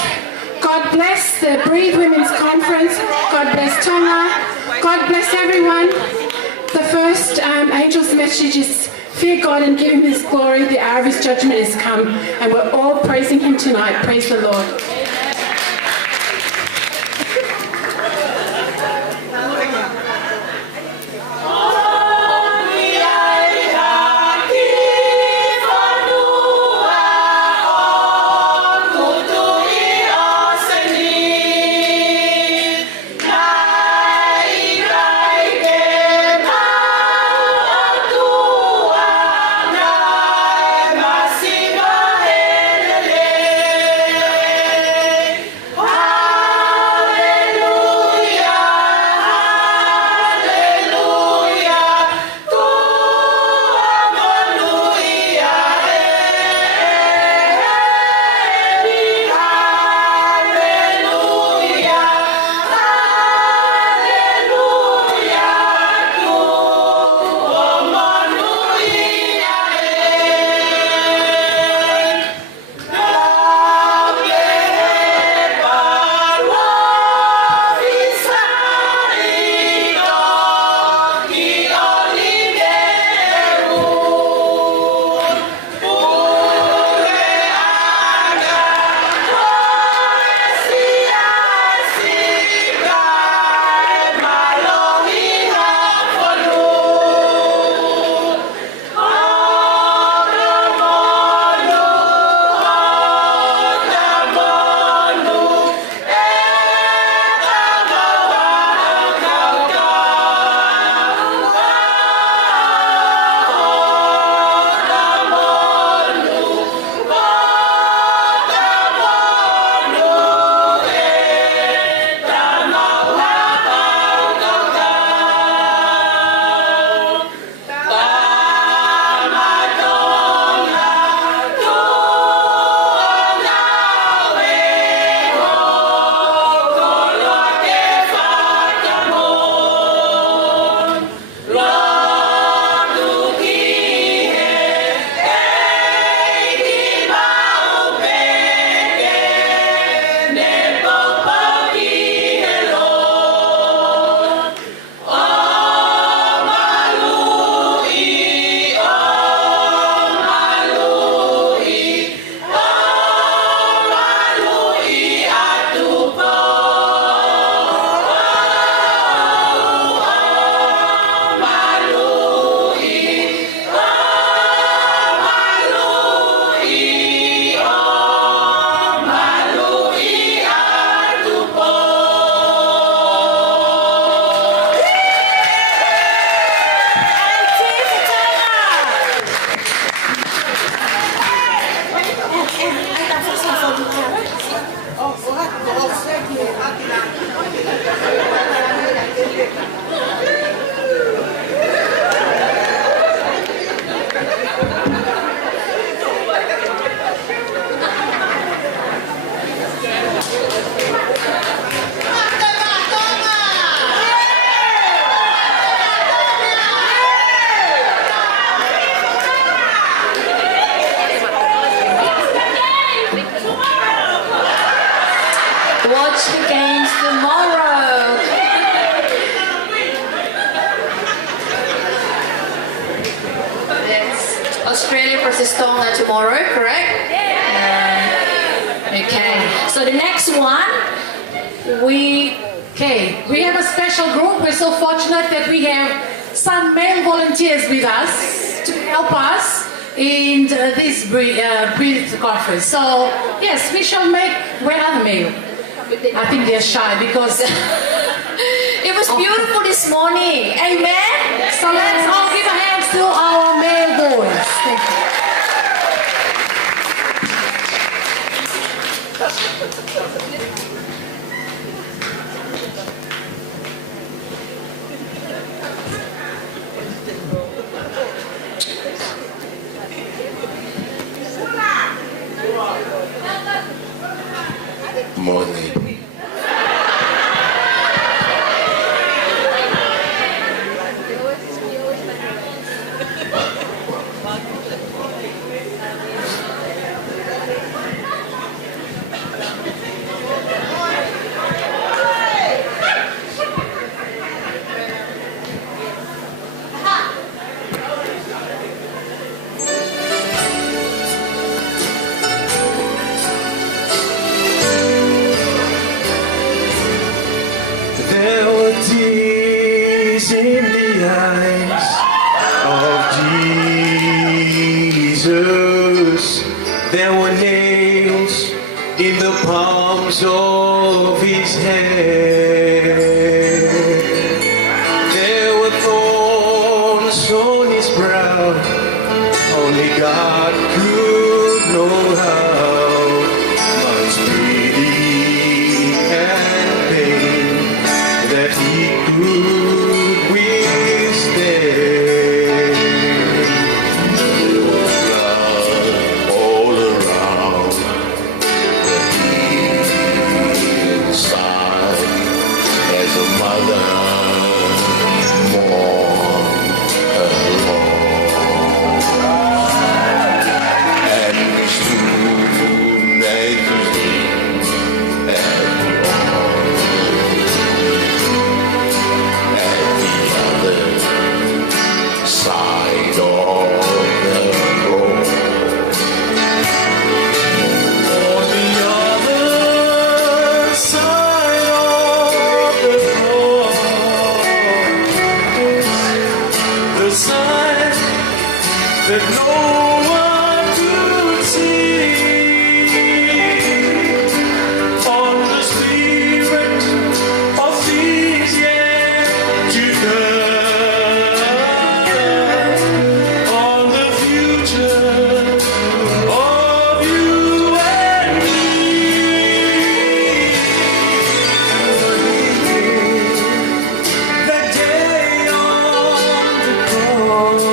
God bless the Breathe Women's Conference. God bless Tonga. God bless everyone. The first angel's message is fear God and give him his glory. The hour of his judgment has come, and we're all praising him tonight. Praise the Lord. means tomorrow. That's Australia versus Tonga tomorrow, correct? Okay. So the next one, we have a special group. We're so fortunate that we have some male volunteers with us to help us in this Breathe conference. So yes, we shall make. Where are the male? I think they're shy because it was beautiful this morning. Amen. So let's all give a hand to our male boys. Thank you. Morning. There were tears in the eyes of Jesus. There were nails in the palms of his hands. There were thorns on his brow. Only God could know how much pity and pain that he could withstand. There was blood all around the inside as a mother mourned her Lord. And we stood at his feet at the side of the road. On the other side of the road, the sign that no one could see. On the spirit of Fijian to come, on the future of you and me. That day on the cross,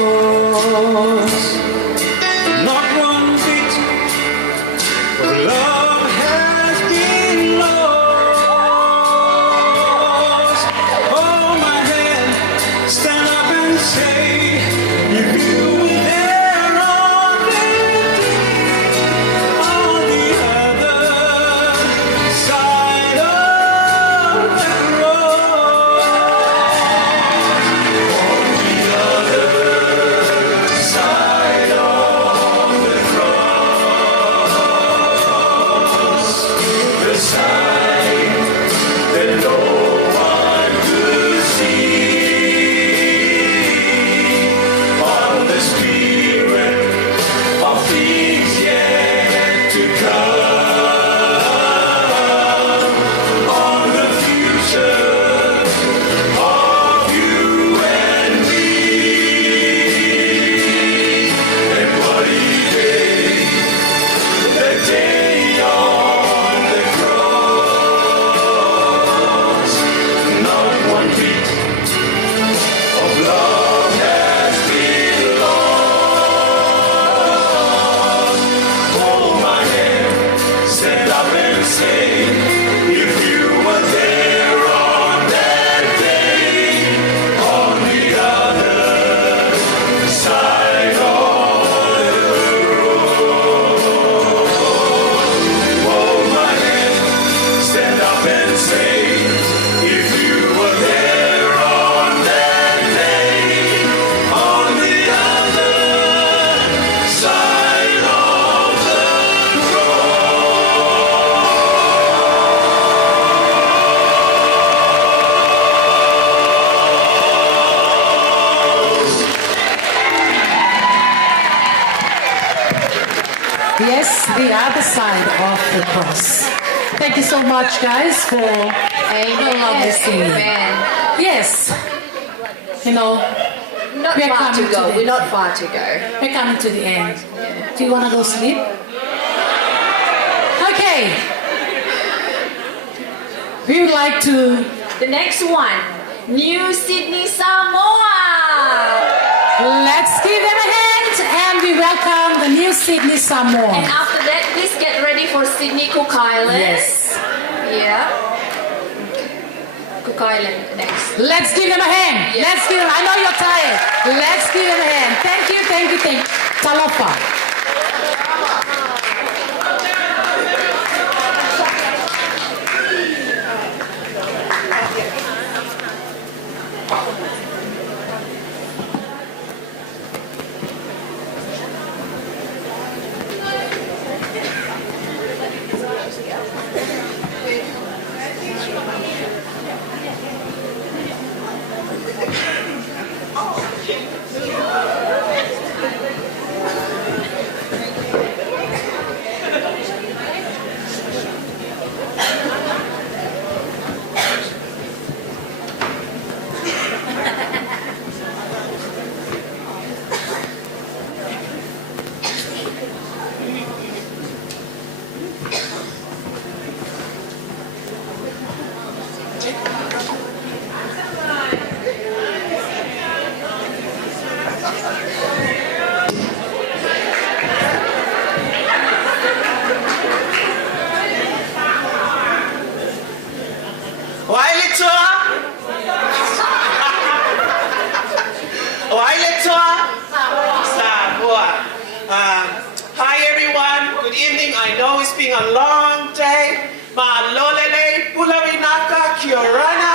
the other side of the cross. Thank you so much, guys, for the lovely singing. Yes, you know, Not we're far to coming go. the We're not end. far to go. We're coming to the end. Do you want to go sleep? Okay. We would like to... The next one, New Sydney, Samoa. Let's give them a hand and we welcome the New Sydney, Samoa. And after that, please get ready for Sydney, Cook Island. Yes. Yeah. Cook Island next. Let's give them a hand. Yes. Let's give them, I know you're tired. Let's give them a hand. Thank you, thank you, thank you. Talofa. Hi everyone, good evening. I know it's been a long day. Malolele, Pulawinaka, Kiorana.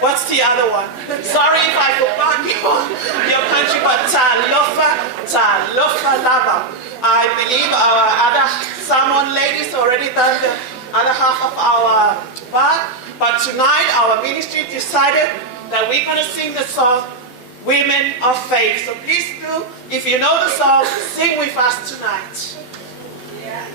What's the other one? Sorry if I forgot your country, but Talofa Lava. I believe our other Samoan ladies already done the other half of our part. But tonight our ministry decided that we're going to sing the song Women of Faith. So please do, if you know the song, sing with us tonight. Yeah. Yeah.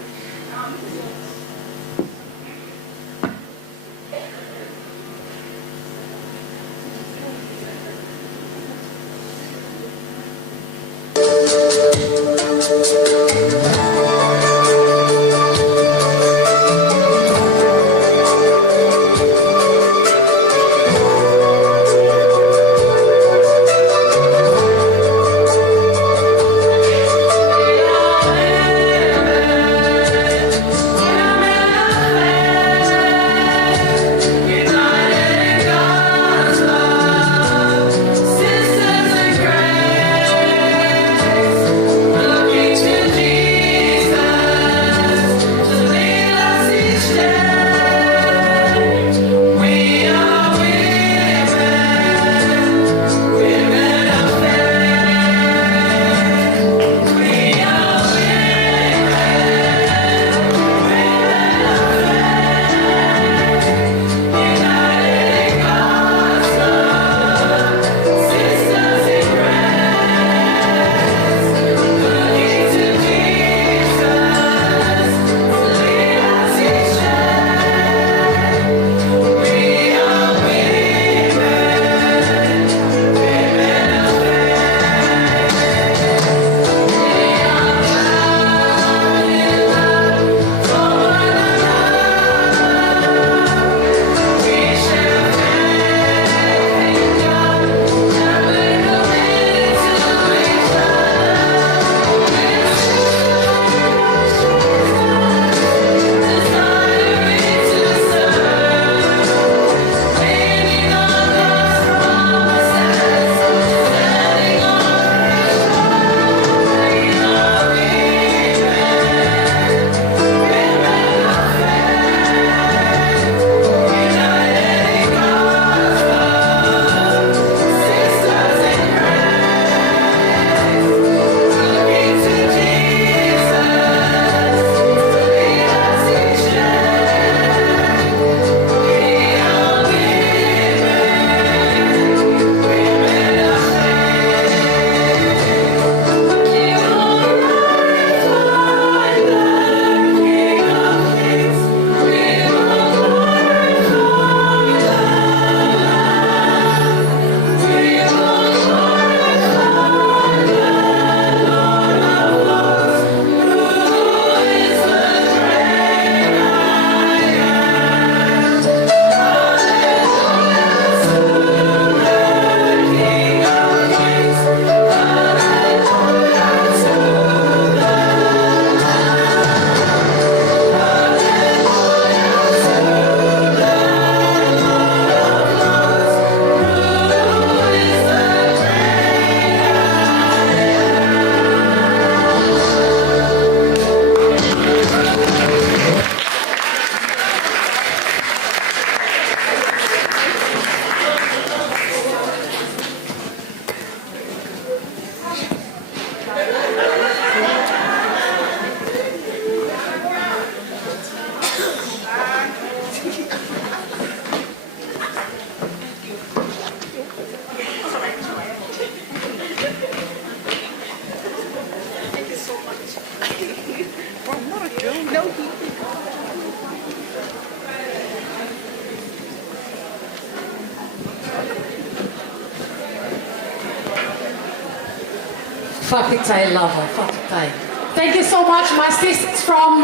Whapitai lover, whapitai. Thank you so much, my sisters from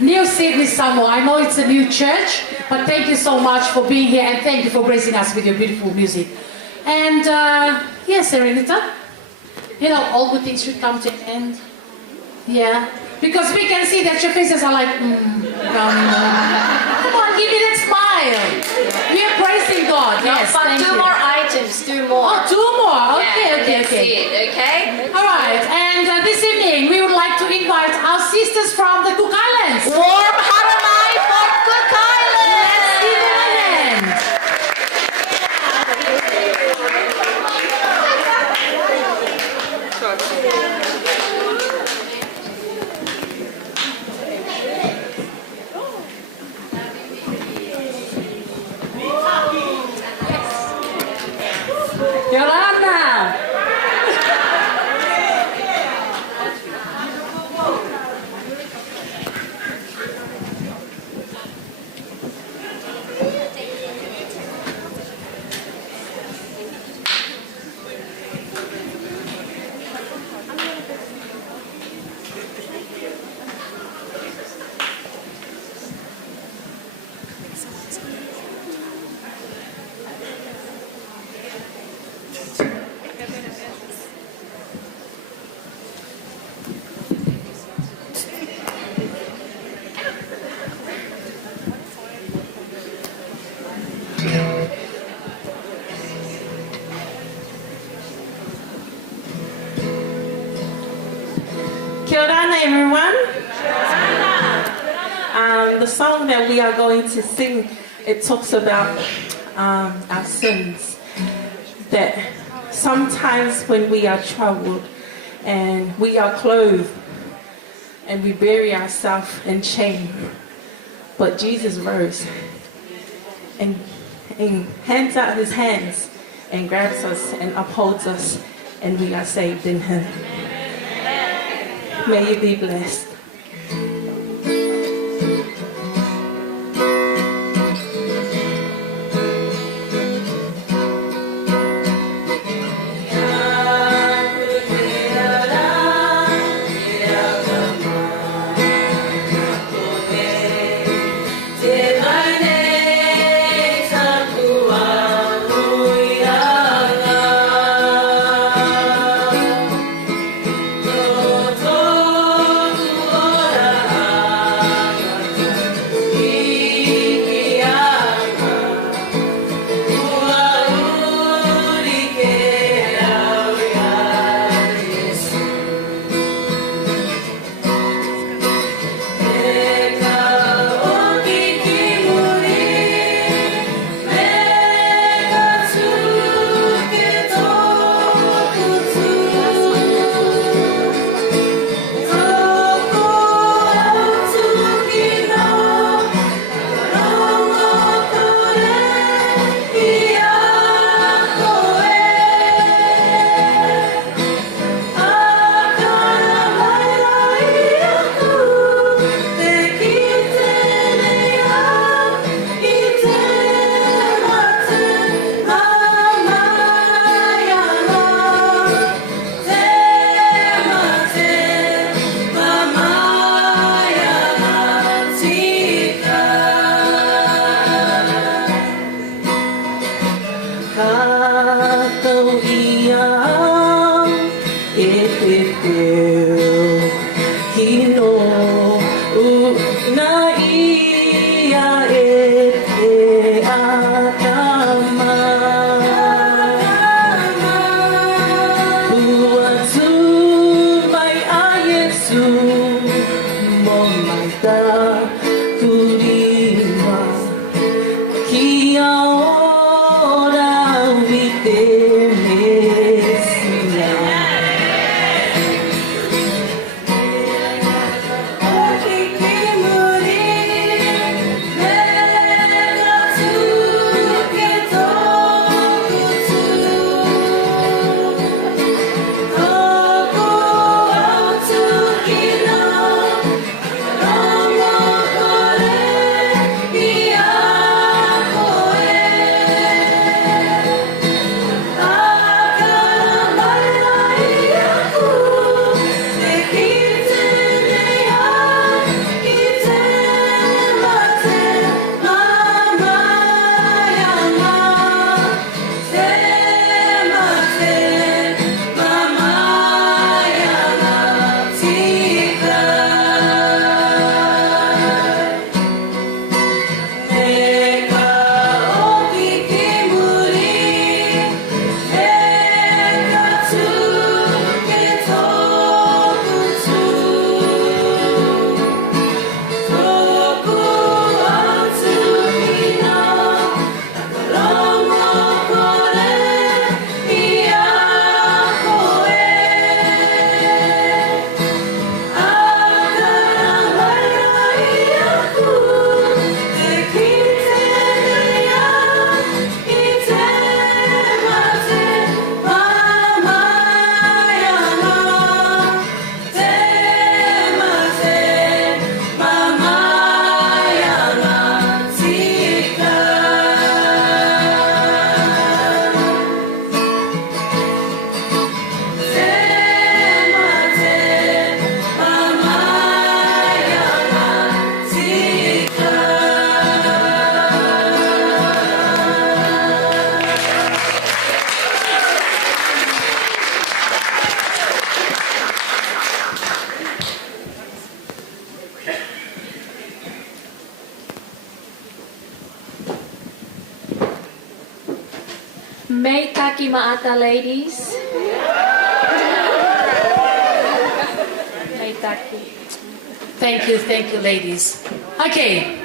New Sydney, Samoa. I know it's a new church, but thank you so much for being here and thank you for gracing us with your beautiful music. And yes, Serenita, you know, all good things should come to an end. Yeah, because we can see that your faces are like, come on, give me that smile. We are praising God. No, Yes, but thank two you. more items, two more. Oh, two more. Okay, Yeah, okay, that's okay. it, okay? All right, and this evening we would like to invite our sisters from the Cook Islands. Warm haramai from Cook Islands. Let's give them a hand. Yolanda. Kia ora, everyone. The song that we are going to sing, it talks about our sins. That sometimes when we are troubled and we are clothed and we bury ourselves in shame, but Jesus rose and hands out his hands and grabs us and upholds us, and we are saved in him. May you be blessed. Oh Meitaki Maata, ladies. Meitaki. Thank you, ladies. Okay.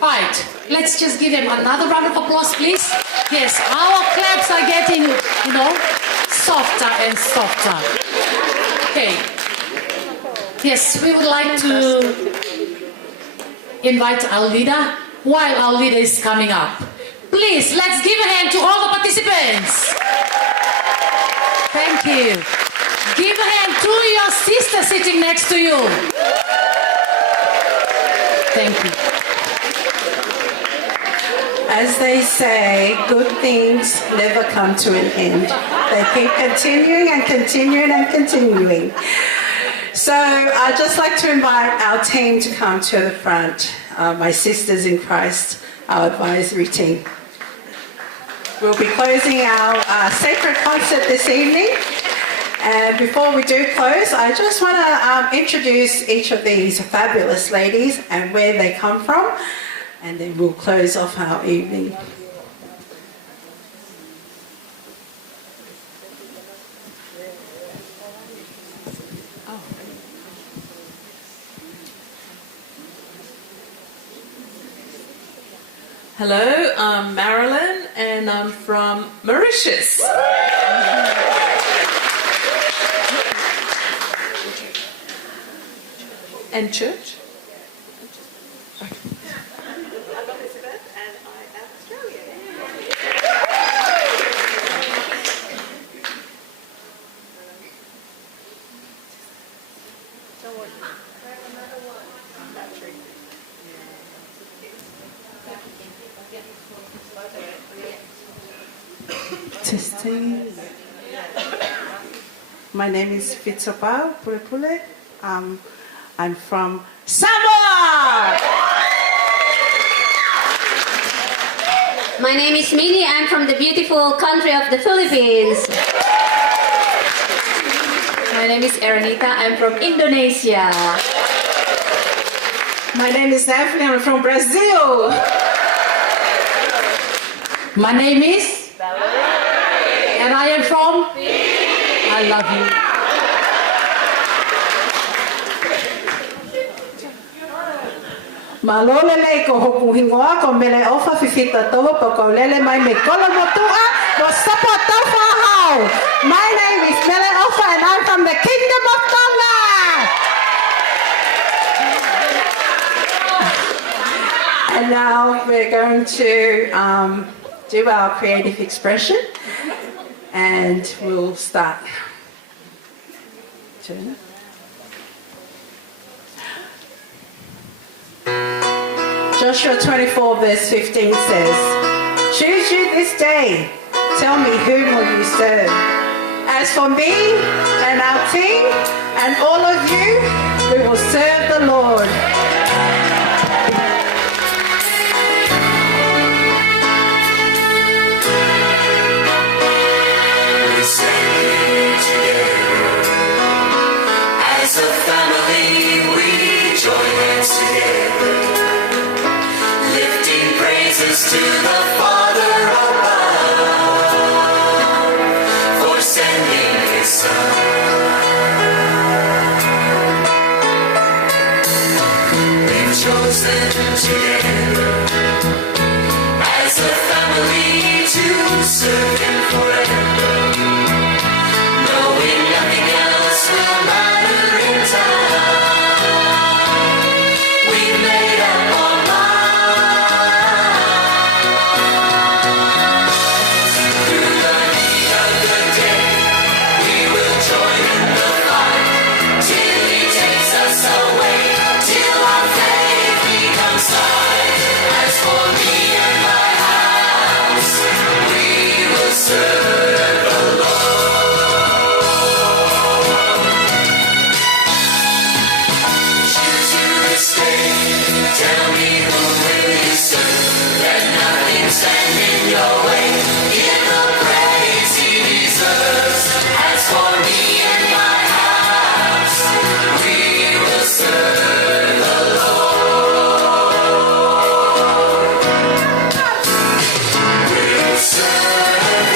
Right. Let's just give them another round of applause, please. Yes, our claps are getting, softer and softer. Okay. Yes, we would like to invite our leader while our leader is coming up. Please, let's give a hand to all the participants. Thank you. Give a hand to your sister sitting next to you. Thank you. As they say, good things never come to an end. They keep continuing and continuing and continuing. So I'd just like to invite our team to come to the front, my sisters in Christ, our advisory team. We'll be closing our sacred concert this evening. And before we do close, I just want to introduce each of these fabulous ladies and where they come from. And then we'll close off our evening. Hello, I'm Marilyn and I'm from Mauritius. And church? Testing. My name is Fitsopa Pulepule. I'm from Samoa. My name is Minnie. I'm from the beautiful country of the Philippines. My name is Eranita. I'm from Indonesia. My name is Daphne. I'm from Brazil. My name is Valour. And I am from I love you. Malolele ko hoku hingoa ko mele ofa fifita toa poko lele mai me kola motua mo sapa tofa hau. My name is Mele Ofa and I'm from the Kingdom of Tongan. And now we're going to do our creative expression and we'll start. Joshua 24 verse 15 says, "Choose you this day, tell me whom will you serve. As for me and our team and all of you, we will serve the Lord." We stand together as a family. We join hands together, lifting praises to the Father above for sending His Son. We've chosen together as a family to serve Him forever, knowing nothing else will matter in time. We've made up our minds. Through the heat of the day, we will join in the fight till He takes us away, till our faith becomes sight. As for me and my house, we will serve the Lord. Choose you this day, tell me who will you serve. Let nothing stand in your way, give the praise He deserves. As for me and my house, we will serve the Lord. We'll serve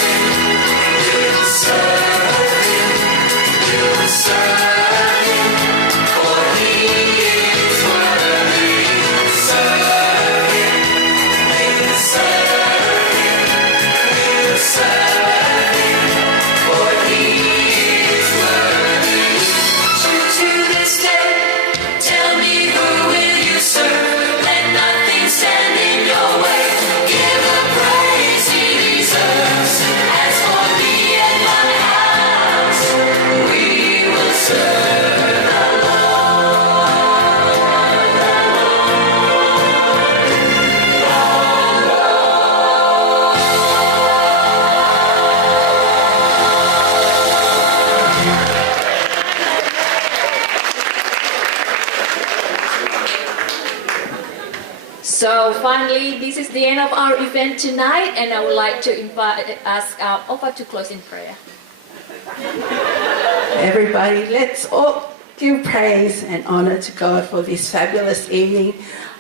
So finally, this is the end of our event tonight, and I would like to ask Opa to close in prayer. Everybody, let's all give praise and honor to God for this fabulous evening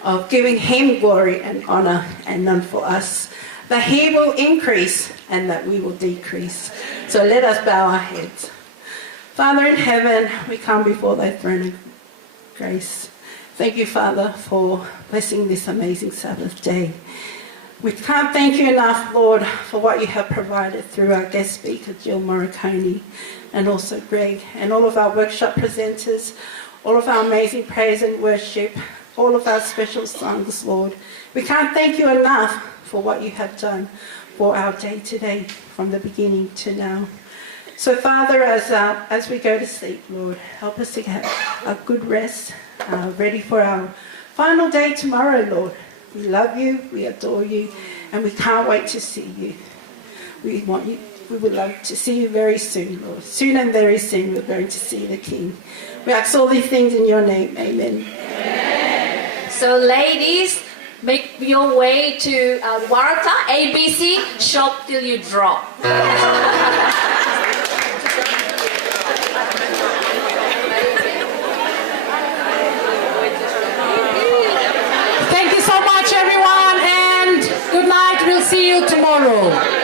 of giving Him glory and honor, and none for us, that He will increase and that we will decrease. So let us bow our heads. Father in heaven, we come before thy throne of grace. Thank you, Father, for blessing this amazing Sabbath day. We can't thank you enough, Lord, for what you have provided through our guest speaker, Jill Morricone, and also Greg, and all of our workshop presenters, all of our amazing praise and worship, all of our special songs, Lord. We can't thank you enough for what you have done for our day today, from the beginning to now. So, Father, as we go to sleep, Lord, help us to have a good rest, ready for our final day tomorrow, Lord. We love you, we adore you, and we can't wait to see you. We would love to see you very soon, Lord. Soon and very soon we're going to see the King. We ask all these things in your name. Amen. So ladies, make your way to Warata, ABC, shop till you drop. Thank you so much, everyone, and good night. We'll see you tomorrow.